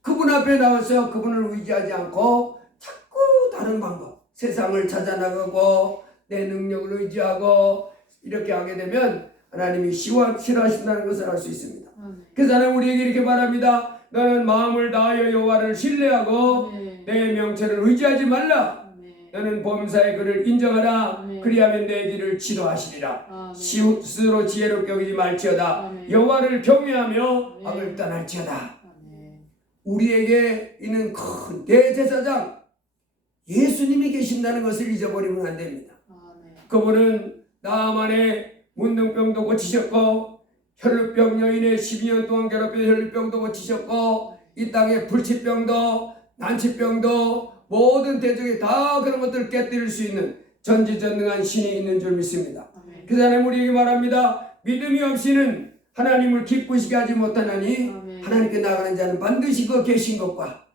그분 앞에 나와서 그분을 의지하지 않고 자꾸 다른 방법 세상을 찾아나가고 내 능력을 의지하고 이렇게 하게 되면 하나님이 싫어하신다는 것을 알 수 있습니다. 그래서 하나님 우리에게 이렇게 말합니다. 너는 마음을 다하여 여호와를 신뢰하고 내 명체를 의지하지 말라. 너는 범사의 그를 인정하라. 아멘. 그리하면 내 길을 지도하시리라. 아멘. 스스로 지혜롭게 여기지 말지어다. 아멘. 여호와를 경외하며 아멘. 악을 떠날지어다. 아멘. 우리에게 있는 큰 대제사장 예수님이 계신다는 것을 잊어버리면 안 됩니다. 아멘. 그분은 나만의 문둥병도 고치셨고 혈루병 여인의 12년 동안 괴롭힌 혈루병도 고치셨고 이 땅의 불치병도 난치병도 모든 대적이 다 그런 것들을 깨뜨릴 수 있는 전지전능한 신이 있는 줄 믿습니다. 아멘. 그 사람은 우리에게 말합니다. 믿음이 없이는 하나님을 기쁘시게 하지 못하나니 아멘. 하나님께 나가는 자는 반드시 그 계신 것과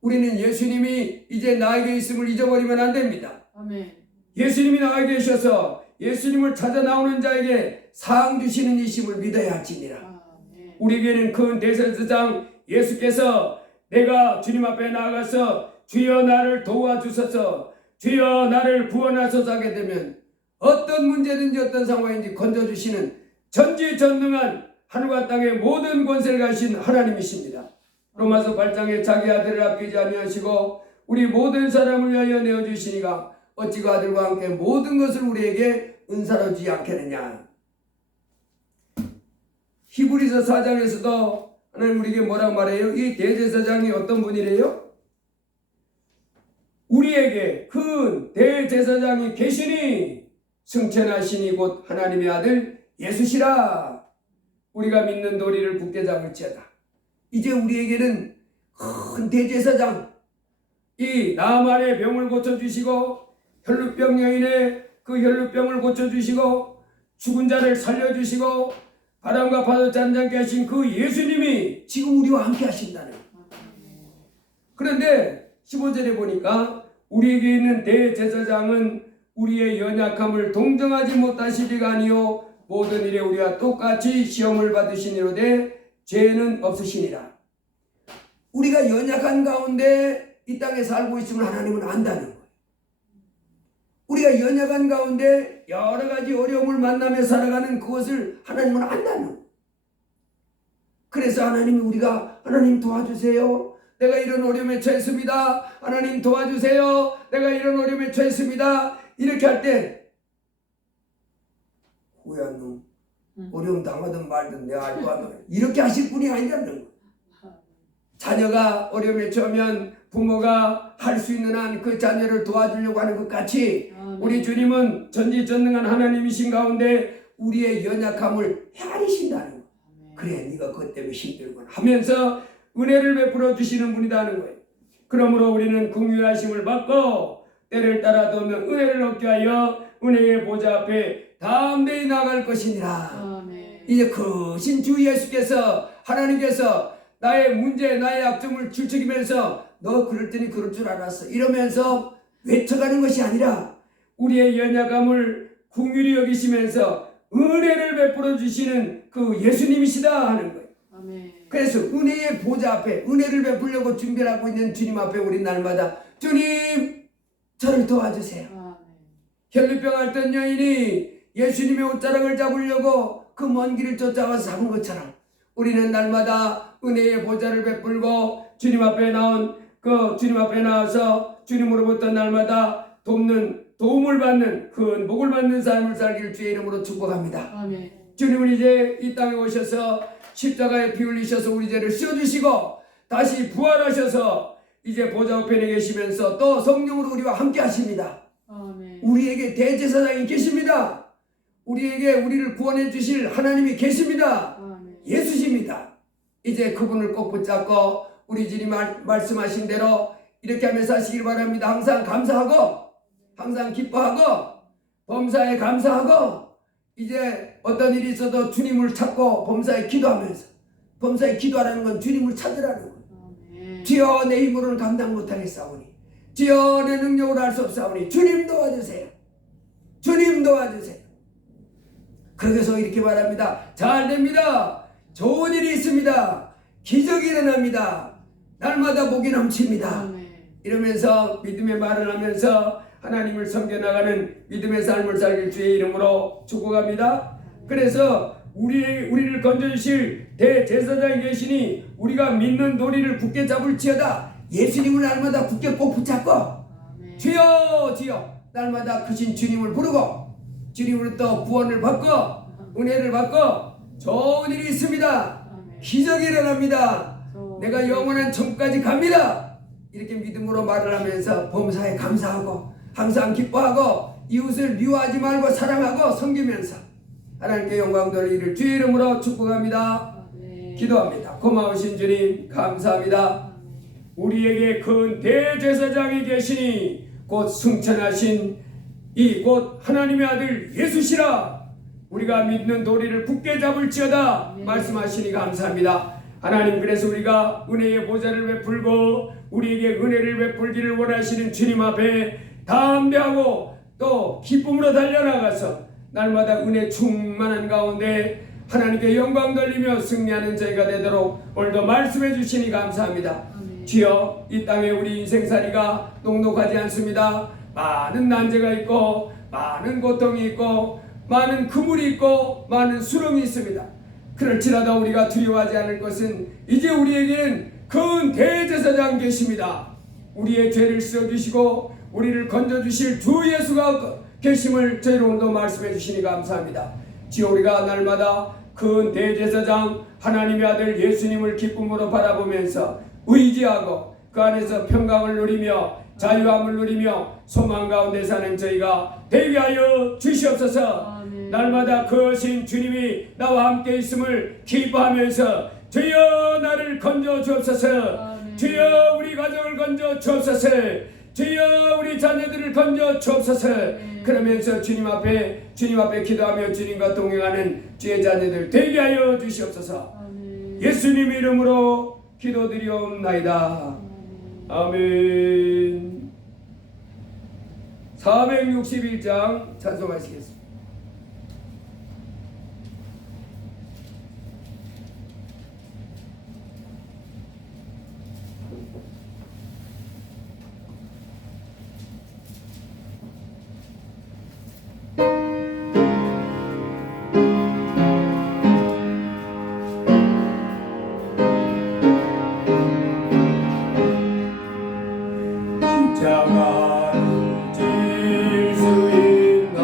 우리는 예수님이 이제 나에게 있음을 잊어버리면 안 됩니다. 아멘. 예수님이 나에게 계셔서 예수님을 찾아 나오는 자에게 상 주시는 이심을 믿어야 할지니라. 아멘. 우리에게는 큰 대제사장 예수께서 내가 주님 앞에 나아가서 주여 나를 도와주소서 주여 나를 구원하소서 하게 되면 어떤 문제든지 어떤 상황인지 건져주시는 전지전능한 하늘과 땅의 모든 권세를 가신 하나님이십니다. 로마서 8장에 자기 아들을 아끼지 아니하시고 우리 모든 사람을 위하여 내어주시니가 어찌 그 아들과 함께 모든 것을 우리에게 은사로 주지 않겠느냐. 히브리서 4장에서도 하나님 우리에게 뭐라고 말해요? 이 대제사장이 어떤 분이래요? 우리에게 큰 대제사장이 계시니 승천하 신이 곧 하나님의 아들 예수시라. 우리가 믿는 도리를 굳게 잡을지어다. 이제 우리에게는 큰 대제사장, 이 나만의 병을 고쳐주시고 혈루병 여인의 그 혈루병을 고쳐주시고 죽은 자를 살려주시고 바람과 파도 잔잔케 하신 그 예수님이 지금 우리와 함께 하신다는 거예요. 그런데 15절에 보니까 우리에게 있는 대제사장은 우리의 연약함을 동정하지 못하시리가 아니요 모든 일에 우리와 똑같이 시험을 받으시니로되 죄는 없으시니라. 우리가 연약한 가운데 이 땅에 살고 있음을 하나님은 안다는 거예요. 우리가 연약한 가운데 여러 가지 어려움을 만나며 살아가는 그것을 하나님은 안다는 거예요. 그래서 하나님이 우리가 하나님 도와주세요. 내가 이런 어려움에 처했습니다. 하나님 도와주세요. 내가 이런 어려움에 처했습니다. 이렇게 할 때 후야 너 어려움 당하든 말든 내가 알 거 아니야. 이렇게 하실 분이 아니라는 거예요. 자녀가 어려움에 처하면 부모가 할 수 있는 한 그 자녀를 도와주려고 하는 것 같이 우리 주님은 전지전능한 하나님이신 가운데 우리의 연약함을 헤아리신다는 거예요. 그래 네가 그것 때문에 힘들구나 하면서 은혜를 베풀어 주시는 분이라는 거예요. 그러므로 우리는 긍휼하심을 받고 때를 따라 돕는 은혜를 얻게 하여 은혜의 보좌 앞에 담대히 나갈 것이니라. 아멘. 이제 크신 주 예수께서 하나님께서 나의 문제 나의 약점을 줄책이면서 너 그럴 때니 그럴 줄 알았어 이러면서 외쳐가는 것이 아니라 우리의 연약함을 긍휼히 여기시면서 은혜를 베풀어 주시는 그 예수님이시다 하는 거예요. 아멘. 그래서 은혜의 보좌 앞에 은혜를 베풀려고 준비를 하고 있는 주님 앞에 우리 날마다 주님 저를 도와주세요. 아멘. 혈루병 앓던 여인이 예수님의 옷자락을 잡으려고 그 먼 길을 쫓아와서 잡은 것처럼 우리는 날마다 은혜의 보좌를 베풀고 주님 앞에 나와서 주님으로부터 날마다 도움을 받는 큰 복을 받는 삶을 살기를 주의 이름으로 축복합니다. 아멘. 주님은 이제 이 땅에 오셔서 십자가에 피 흘리셔서 우리 죄를 씌워주시고 다시 부활하셔서 이제 보좌 우편에 계시면서 또 성령으로 우리와 함께 하십니다. 아멘. 우리에게 대제사장이 계십니다. 우리에게 우리를 구원해 주실 하나님이 계십니다. 아멘. 예수십니다. 이제 그분을 꼭 붙잡고 우리 주님 말씀하신 대로 이렇게 하면서 하시길 바랍니다. 항상 감사하고 항상 기뻐하고 범사에 감사하고 이제 어떤 일이 있어도 주님을 찾고 범사에 기도하면서 범사에 기도하라는 건 주님을 찾으라는 거예요. 아멘. 주여 내 힘으로는 감당 못하겠사오니 주여 내 능력으로 할 수 없사오니 주님 도와주세요. 주님 도와주세요. 그래서 이렇게 말합니다. 잘 됩니다. 좋은 일이 있습니다. 기적이 일어납니다. 날마다 복이 넘칩니다. 아멘. 이러면서 믿음의 말을 하면서 하나님을 섬겨나가는 믿음의 삶을 살길 주의 이름으로 축복합니다. 그래서 우리를 건져주실 대제사장이 계시니 우리가 믿는 도리를 굳게 잡을지어다. 예수님을 날마다 굳게 꼭 붙잡고 주여 주여 날마다 크신 주님을 부르고 주님으로부터 구원을 받고 은혜를 받고 좋은 일이 있습니다. 기적이 일어납니다. 내가 영원한 천국까지 갑니다. 이렇게 믿음으로 말을 하면서 범사에 감사하고 항상 기뻐하고 이웃을 미워하지 말고 사랑하고 섬기면서 하나님께 영광 돌리기를 주의 이름으로 축복합니다. 기도합니다. 고마우신 주님 감사합니다. 우리에게 큰 대제사장이 계시니 곧 승천하신 이 곧 하나님의 아들 예수시라. 우리가 믿는 도리를 굳게 잡을지어다 말씀하시니 감사합니다. 하나님, 그래서 우리가 은혜의 보좌를 베풀고 우리에게 은혜를 베풀기를 원하시는 주님 앞에 담대하고 또 기쁨으로 달려나가서 날마다 은혜 충만한 가운데 하나님께 영광 돌리며 승리하는 저희가 되도록 오늘도 말씀해 주시니 감사합니다. 주여, 이 땅에 우리 인생살이가 녹록하지 않습니다. 많은 난제가 있고 많은 고통이 있고 많은 그물이 있고 많은 수렁이 있습니다. 그럴지라도 우리가 두려워하지 않을 것은 이제 우리에게는 큰 대제사장 계십니다. 우리의 죄를 씻어주시고 우리를 건져주실 주 예수가 계심을 저희로 오늘도 말씀해 주시니 감사합니다. 주여, 우리가 날마다 큰 대제사장 하나님의 아들 예수님을 기쁨으로 바라보면서 의지하고 그 안에서 평강을 누리며 자유함을 누리며 소망 가운데 사는 저희가 되게 하여 주시옵소서. 날마다 크신 주님이 나와 함께 있음을 기뻐하면서 주여 나를 건져 주옵소서. 주여 우리 가정을 건져 주옵소서. 주여 우리 자녀들을 건져 주옵소서. 그러면서 주님 앞에 기도하며 주님과 동행하는 주의 자녀들 되게 하여 주시옵소서. 예수님 이름으로 기도드리옵나이다. 아멘. 461장 찬송하시겠습니다. 십자가를 질 수 있나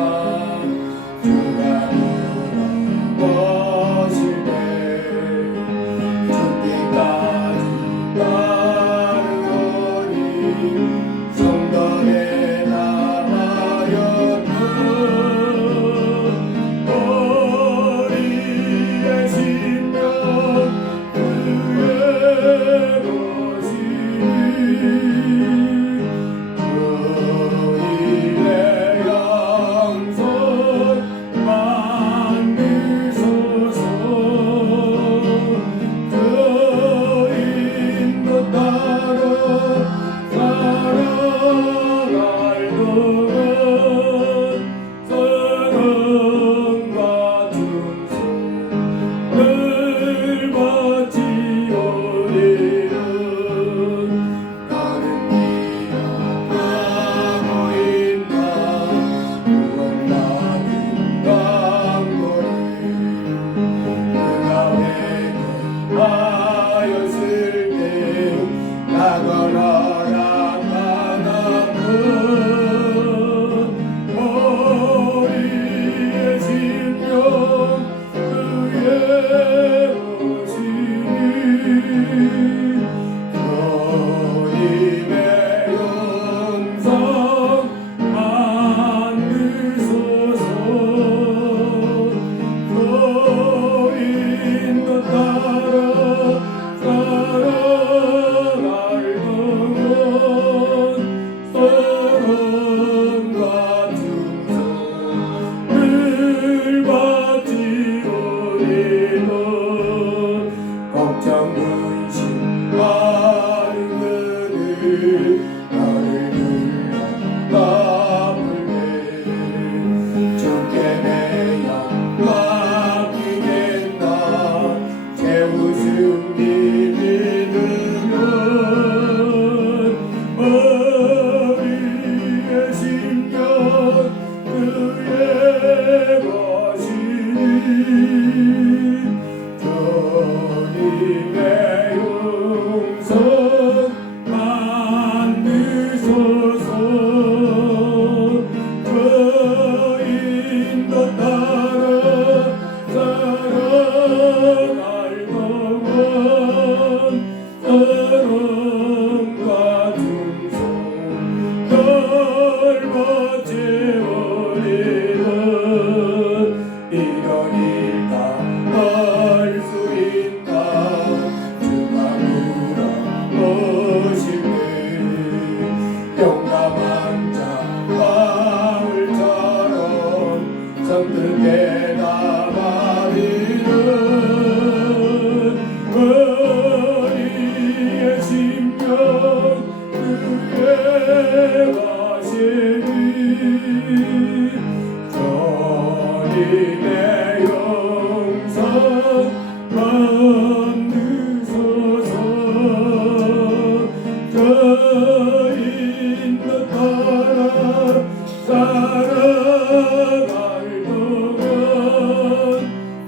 나갈 동안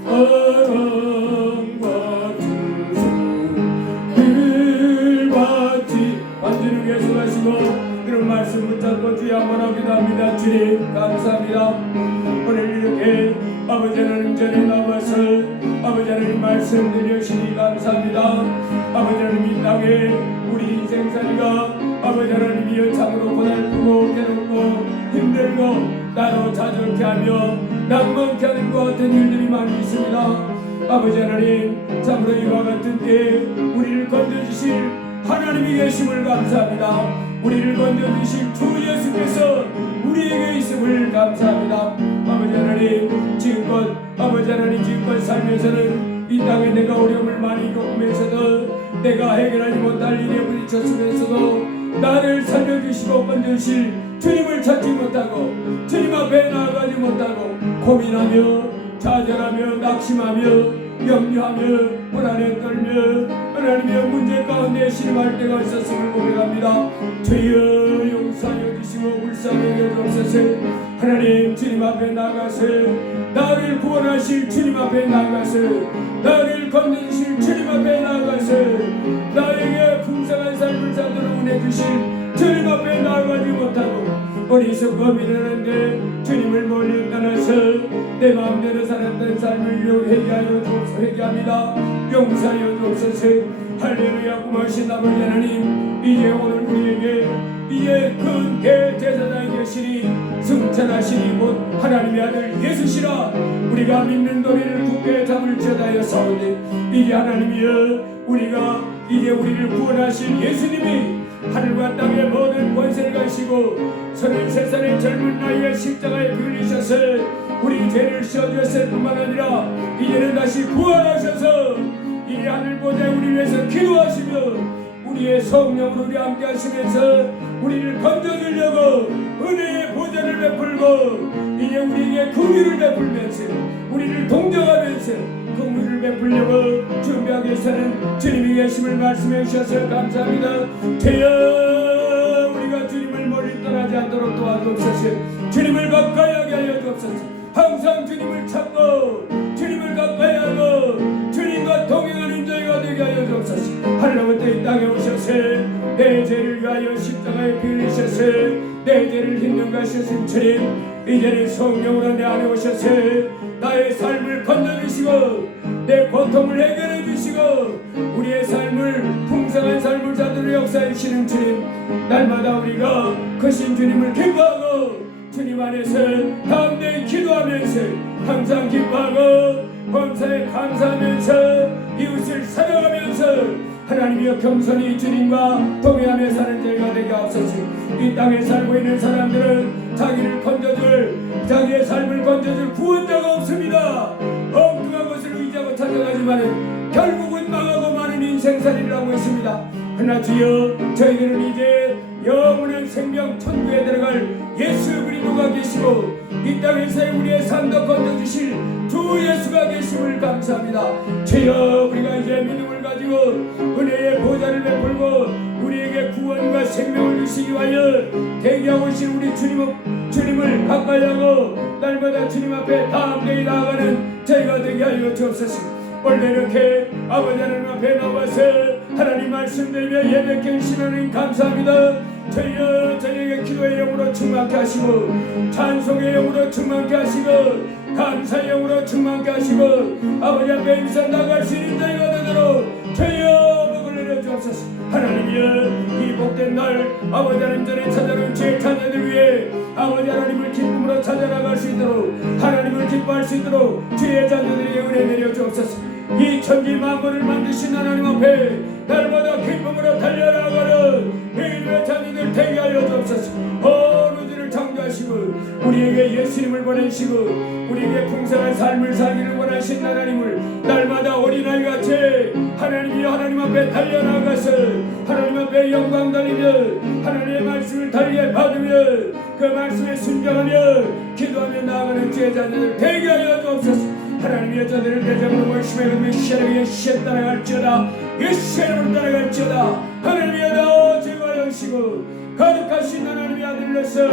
사랑과 충성을 받지. 완전히 계속하시고 이런 말씀 붙잡고 주여 한번 하기도 합니다. 주님 감사합니다. 오늘 이렇게 아버지 하나님 전에 나와서 아버지 하나님 말씀 들려주시니 감사합니다. 아버지 하나님 이 땅에 우리 인생살이가 아버지 하나님이여 참으로 고달프고 괴롭고 힘들고 나로 자족케 하며 낭만케 하는 것 같은 일들이 많이 있습니다. 아버지 하나님 참으로 이와 같은 때에 우리를 건져주실 하나님이 계심을 감사합니다. 우리를 건져주실 주 예수께서 우리에게 있음을 감사합니다. 아버지 하나님 지금껏 아버지 하나님 지금껏 살면서는 이 땅에 내가 어려움을 많이 겪으면서도 내가 해결하지 못할 일에 부딪혔으면서도 나를 살려주시고 건져주실 주님을 찾지 못하고 주님 앞에 나아가지 못하고 고민하며 좌절하며 낙심하며 염려하며 불안에 떨며 하나님의 문제 가운데 신음할 때가 있었음을 고백합니다. 주여 용서하여 주시고 불쌍히 여겨주옵소서. 하나님 주님 앞에 나가서 나를 구원하실 주님 앞에 나가서 나를 건져주실 주님 앞에 나가서 나에게 풍성한 삶을 살도록 은혜 주실 주님 앞에 나아가지 못하고 어리석고 미련한데 주님을 멀리 떠나서 내 마음대로 살았던 삶을 회개하여 주옵소서. 회개합니다. 용서하여 주옵소서. 할렐루야. 고마우신 아버지 하나님 이제 오늘 우리에게 이제 큰 대제사장이 되시니 승천하시니 곧 하나님의 아들 예수시라. 우리가 믿는 도리를 굳게 잡을지어다 하였사오니 이제 하나님이여 우리가 이제 우리를 구원하신 예수님이 하늘과 땅의 모든 권세를 가시고 33살의 젊은 나이에 십자가에 빌리셔서 우리 죄를 씌워주셨을 뿐만 아니라 이제는 다시 부활하셔서 이 하늘 보좌에 우리 위해서 기도하시며 우리의 성령으로 우리 함께 하시면서 우리를 건져주려고 은혜의 보좌를 베풀고 이제 우리에게 긍휼을 베풀면서 우리를 동정하면서 긍휼을 베풀려고 준비하기 위해서는 주님이 계심을 말씀해 주셔서 감사합니다. 주여 우리가 주님을 멀리 떠나지 않도록 도와주옵소서. 주님을 가까이 하게 하여 주옵소서. 항상 주님을 찾고 주님을 가까이 하고 주님과 동행하는 자가 되게 하여 주옵소서. 하나님부터 이 땅에 오셔서 내 죄를 위하여 십자가에 빌리셔서 내 죄를 힘든 가셨은 주님 이제는 성령으로 내 안에 오셔서 나의 삶을 건져주시고 내 고통을 해결해 주시고 우리의 삶을 풍성한 삶을 사도록 역사해 주시는 주님 날마다 우리가 크신 주님을 기뻐하고 주님 안에서 담대히 기도하면서 항상 기뻐하고 범사에 감사하면서 이웃을 사랑하면서 하나님이여 겸손히 주님과 동행하며 사는 자가 되게 하옵소서. 이 땅에 살고 있는 사람들은 자기를 건져줄 자기의 삶을 건져줄 구원자가 없습니다. 엉뚱한 것을 의지하고 찾아가지만 결국은 망하고 마는 인생살이를 하고 있습니다. 그러나 주여 저희들은 이제 영원한 생명 천국에 들어갈 예수 그리스도가 계시고 이 땅에서 우리의 삶도 건져주실 주 예수가 계심을 감사합니다. 주여 우리가 이제 믿음을 가지고 은혜의 보좌를 베풀고 우리에게 구원과 생명을 주시기 위하여 대기하고 계신 우리 주님을 가까이 하고 날마다 주님 앞에 담대히 나아가는 저희가 되게 하여 주옵소서. 원래 이렇게 아버지 하나님 앞에 나와서 하나님 말씀 들으며 예배께 신하는 감사합니다. 저희여 저희에게 기도의 영으로 충만케 하시고 찬송의 영으로 충만케 하시고 감사의 영으로 충만케 하시고 아버지 앞에 인사 나갈 수 있는 자가 되도록 저희여 복을 내려주옵소서. 하나님이여 이 복된 날 아버지 하나님 전에 찾아온 주의 자녀들 위해 아버지 하나님을 기쁨으로 찾아나갈 수 있도록 하나님을 기뻐할 수 있도록 주의 자녀들에게 은혜 내려주옵소서. 이 천지 만물을 만드신 하나님 앞에 날마다 기쁨으로 달려나가는 이름의 자녀들 되게 하여 주옵소서. 어느 주를 창조하시고 우리에게 예수님을 보내시고 우리에게 풍성한 삶을 살기를 원하신 하나님을 날마다 어린아이같이 하나님이 하나님 앞에 달려나가서 하나님 앞에 영광 돌리며 하나님의 말씀을 달리 받으며 그 말씀에 순종하며 기도하며 나아가는 주의 자녀들 되게 하여 주옵소서. 하나님의 여자들을 대장으로 월심에 그 메시아에게 시에 따라갈지어다 예수의 이름으로 따라갈지어다. 하나님의 여자 제가 여시고 거룩하신 하나님의 아들로서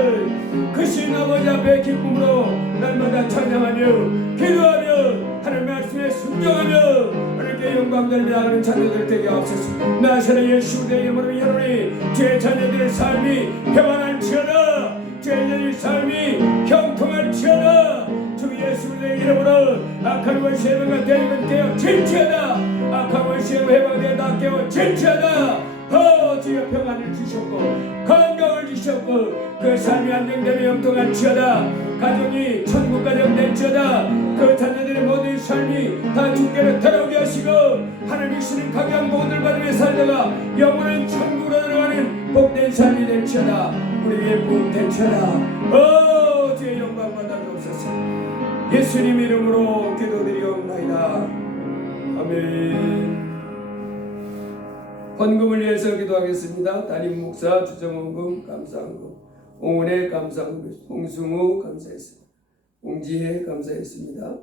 크신 아버지 앞에 기쁨으로 날마다 찬양하며 기도하며 하나님 말씀에 순종하며 하나님께 영광 돌리며 하나님 자녀들 되게 하옵소서. 나사렛 예수의 이름으로 여러분이 제 자녀들의 삶이 평안할지어다. 제 자녀들의 삶이 형통할지어다. 주 예수의 이름으로 악한 원수의 해방과 대립은 깨어 질지어다. 악한 원수의 해방되어 다 깨어 질지어다. 주여 평안을 주셨고 건강을 주셨고 그 삶이 안정되며 영통할지어다. 가정이 천국 가정 될지어다. 그 자녀들의 모든 삶이 다 주께로 돌아오게 하시고 하나님 주시는 강한 복을 받으며 살다가 영원한 천국으로 들어가는 복된 삶이 될지어다. 우리의 복 될지어다. 주의 영광 받아 주옵소서. 예수님 이름으로 기도드리옵나이다. 아멘. 헌금을 위해서 기도하겠습니다. 담임 목사 주정헌금 감사헌금, 옹은혜 감사헌금, 홍승우 감사했습니다. 홍지혜 감사했습니다.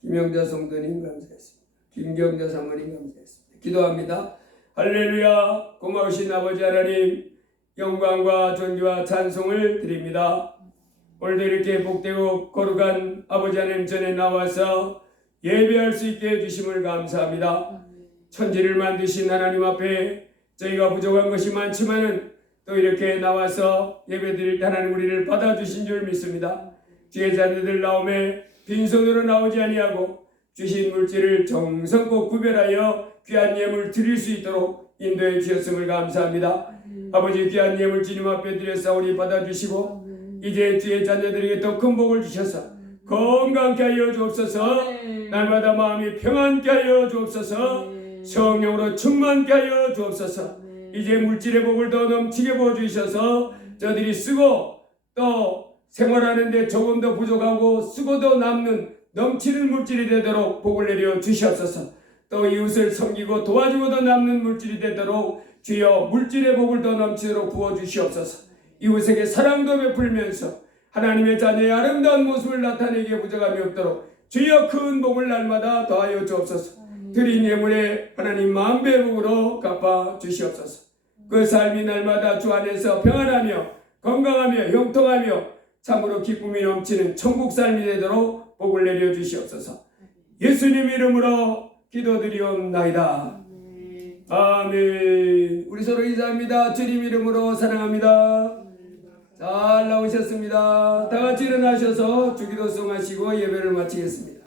김영자 성도님 감사했습니다. 김경자 사모님 감사했습니다. 기도합니다. 할렐루야. 고마우신 아버지 하나님, 영광과 존귀와 찬송을 드립니다. 오늘도 이렇게 복되고 거룩한 아버지 하나님 전에 나와서 예배할 수 있게 해주심을 감사합니다. 천지를 만드신 하나님 앞에 저희가 부족한 것이 많지만은 또 이렇게 나와서 예배드릴 때 하나님 우리를 받아주신 줄 믿습니다. 주의 자녀들 나오매 빈손으로 나오지 아니하고 주신 물질을 정성껏 구별하여 귀한 예물 드릴 수 있도록 인도해 주셨음을 감사합니다. 아버지 귀한 예물 주님 앞에 드렸사오니 받아주시고 이제 주의 자녀들에게 더 큰 복을 주셔서 건강케 하여 주옵소서. 날마다 마음이 평안케 하여 주옵소서. 성령으로 충만케 하여 주옵소서. 이제 물질의 복을 더 넘치게 부어주셔서 저들이 쓰고 또 생활하는데 조금 더 부족하고 쓰고 더 남는 넘치는 물질이 되도록 복을 내려 주시옵소서. 또 이웃을 섬기고 도와주고 더 남는 물질이 되도록 주여 물질의 복을 더 넘치도록 부어주시옵소서. 이웃에게 사랑도 베풀면서 하나님의 자녀의 아름다운 모습을 나타내기에 부족함이 없도록 주여 큰 복을 날마다 더하여 주옵소서. 드린 예물에 하나님 만배의 복으로 갚아 주시옵소서. 그 삶이 날마다 주 안에서 평안하며 건강하며 형통하며 참으로 기쁨이 넘치는 천국 삶이 되도록 복을 내려 주시옵소서. 예수님 이름으로 기도드리옵나이다. 아멘. 우리 서로 인사합니다. 주님 이름으로 사랑합니다. 잘 나오셨습니다. 다 같이 일어나셔서 주기도송 하시고 예배를 마치겠습니다.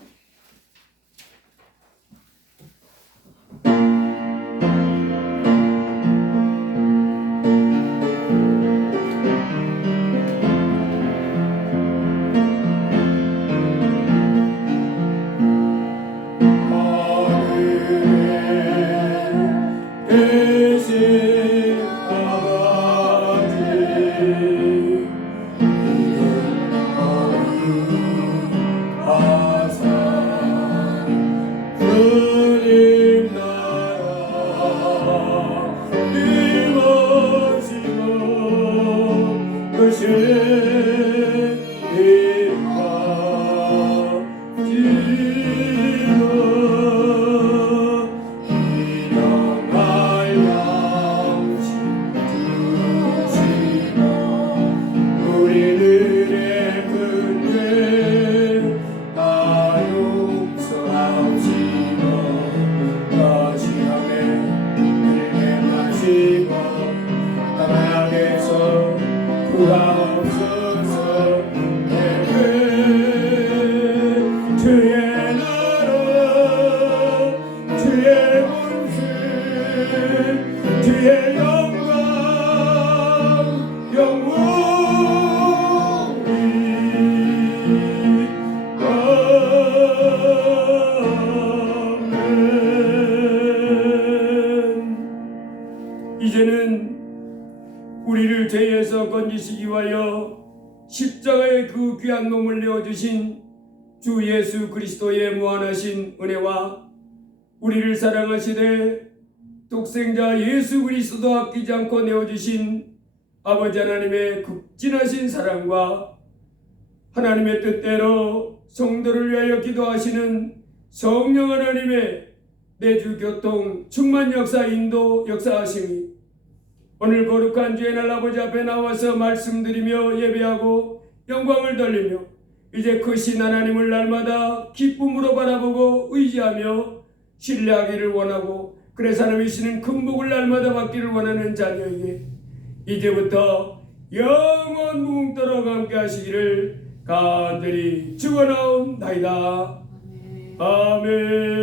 이제는 우리를 죄에서 건지시기 위하여 십자가의 그 귀한 몸을 내어주신 주 예수 그리스도의 무한하신 은혜와 우리를 사랑하시되 독생자 예수 그리스도 아끼지 않고 내어주신 아버지 하나님의 극진하신 사랑과 하나님의 뜻대로 성도를 위하여 기도하시는 성령 하나님의 내주 교통 충만 역사 인도 역사하심이 오늘 거룩한 주의 날 아버지 앞에 나와서 말씀드리며 예배하고 영광을 돌리며 이제 크신 하나님을 날마다 기쁨으로 바라보고 의지하며 신뢰하기를 원하고 그래서 하나님이시는 큰 복을 날마다 받기를 원하는 자녀에게 이제부터 영원 무궁토록 함께 하시기를 간절히 축원하옵나이다. 아멘. 아멘.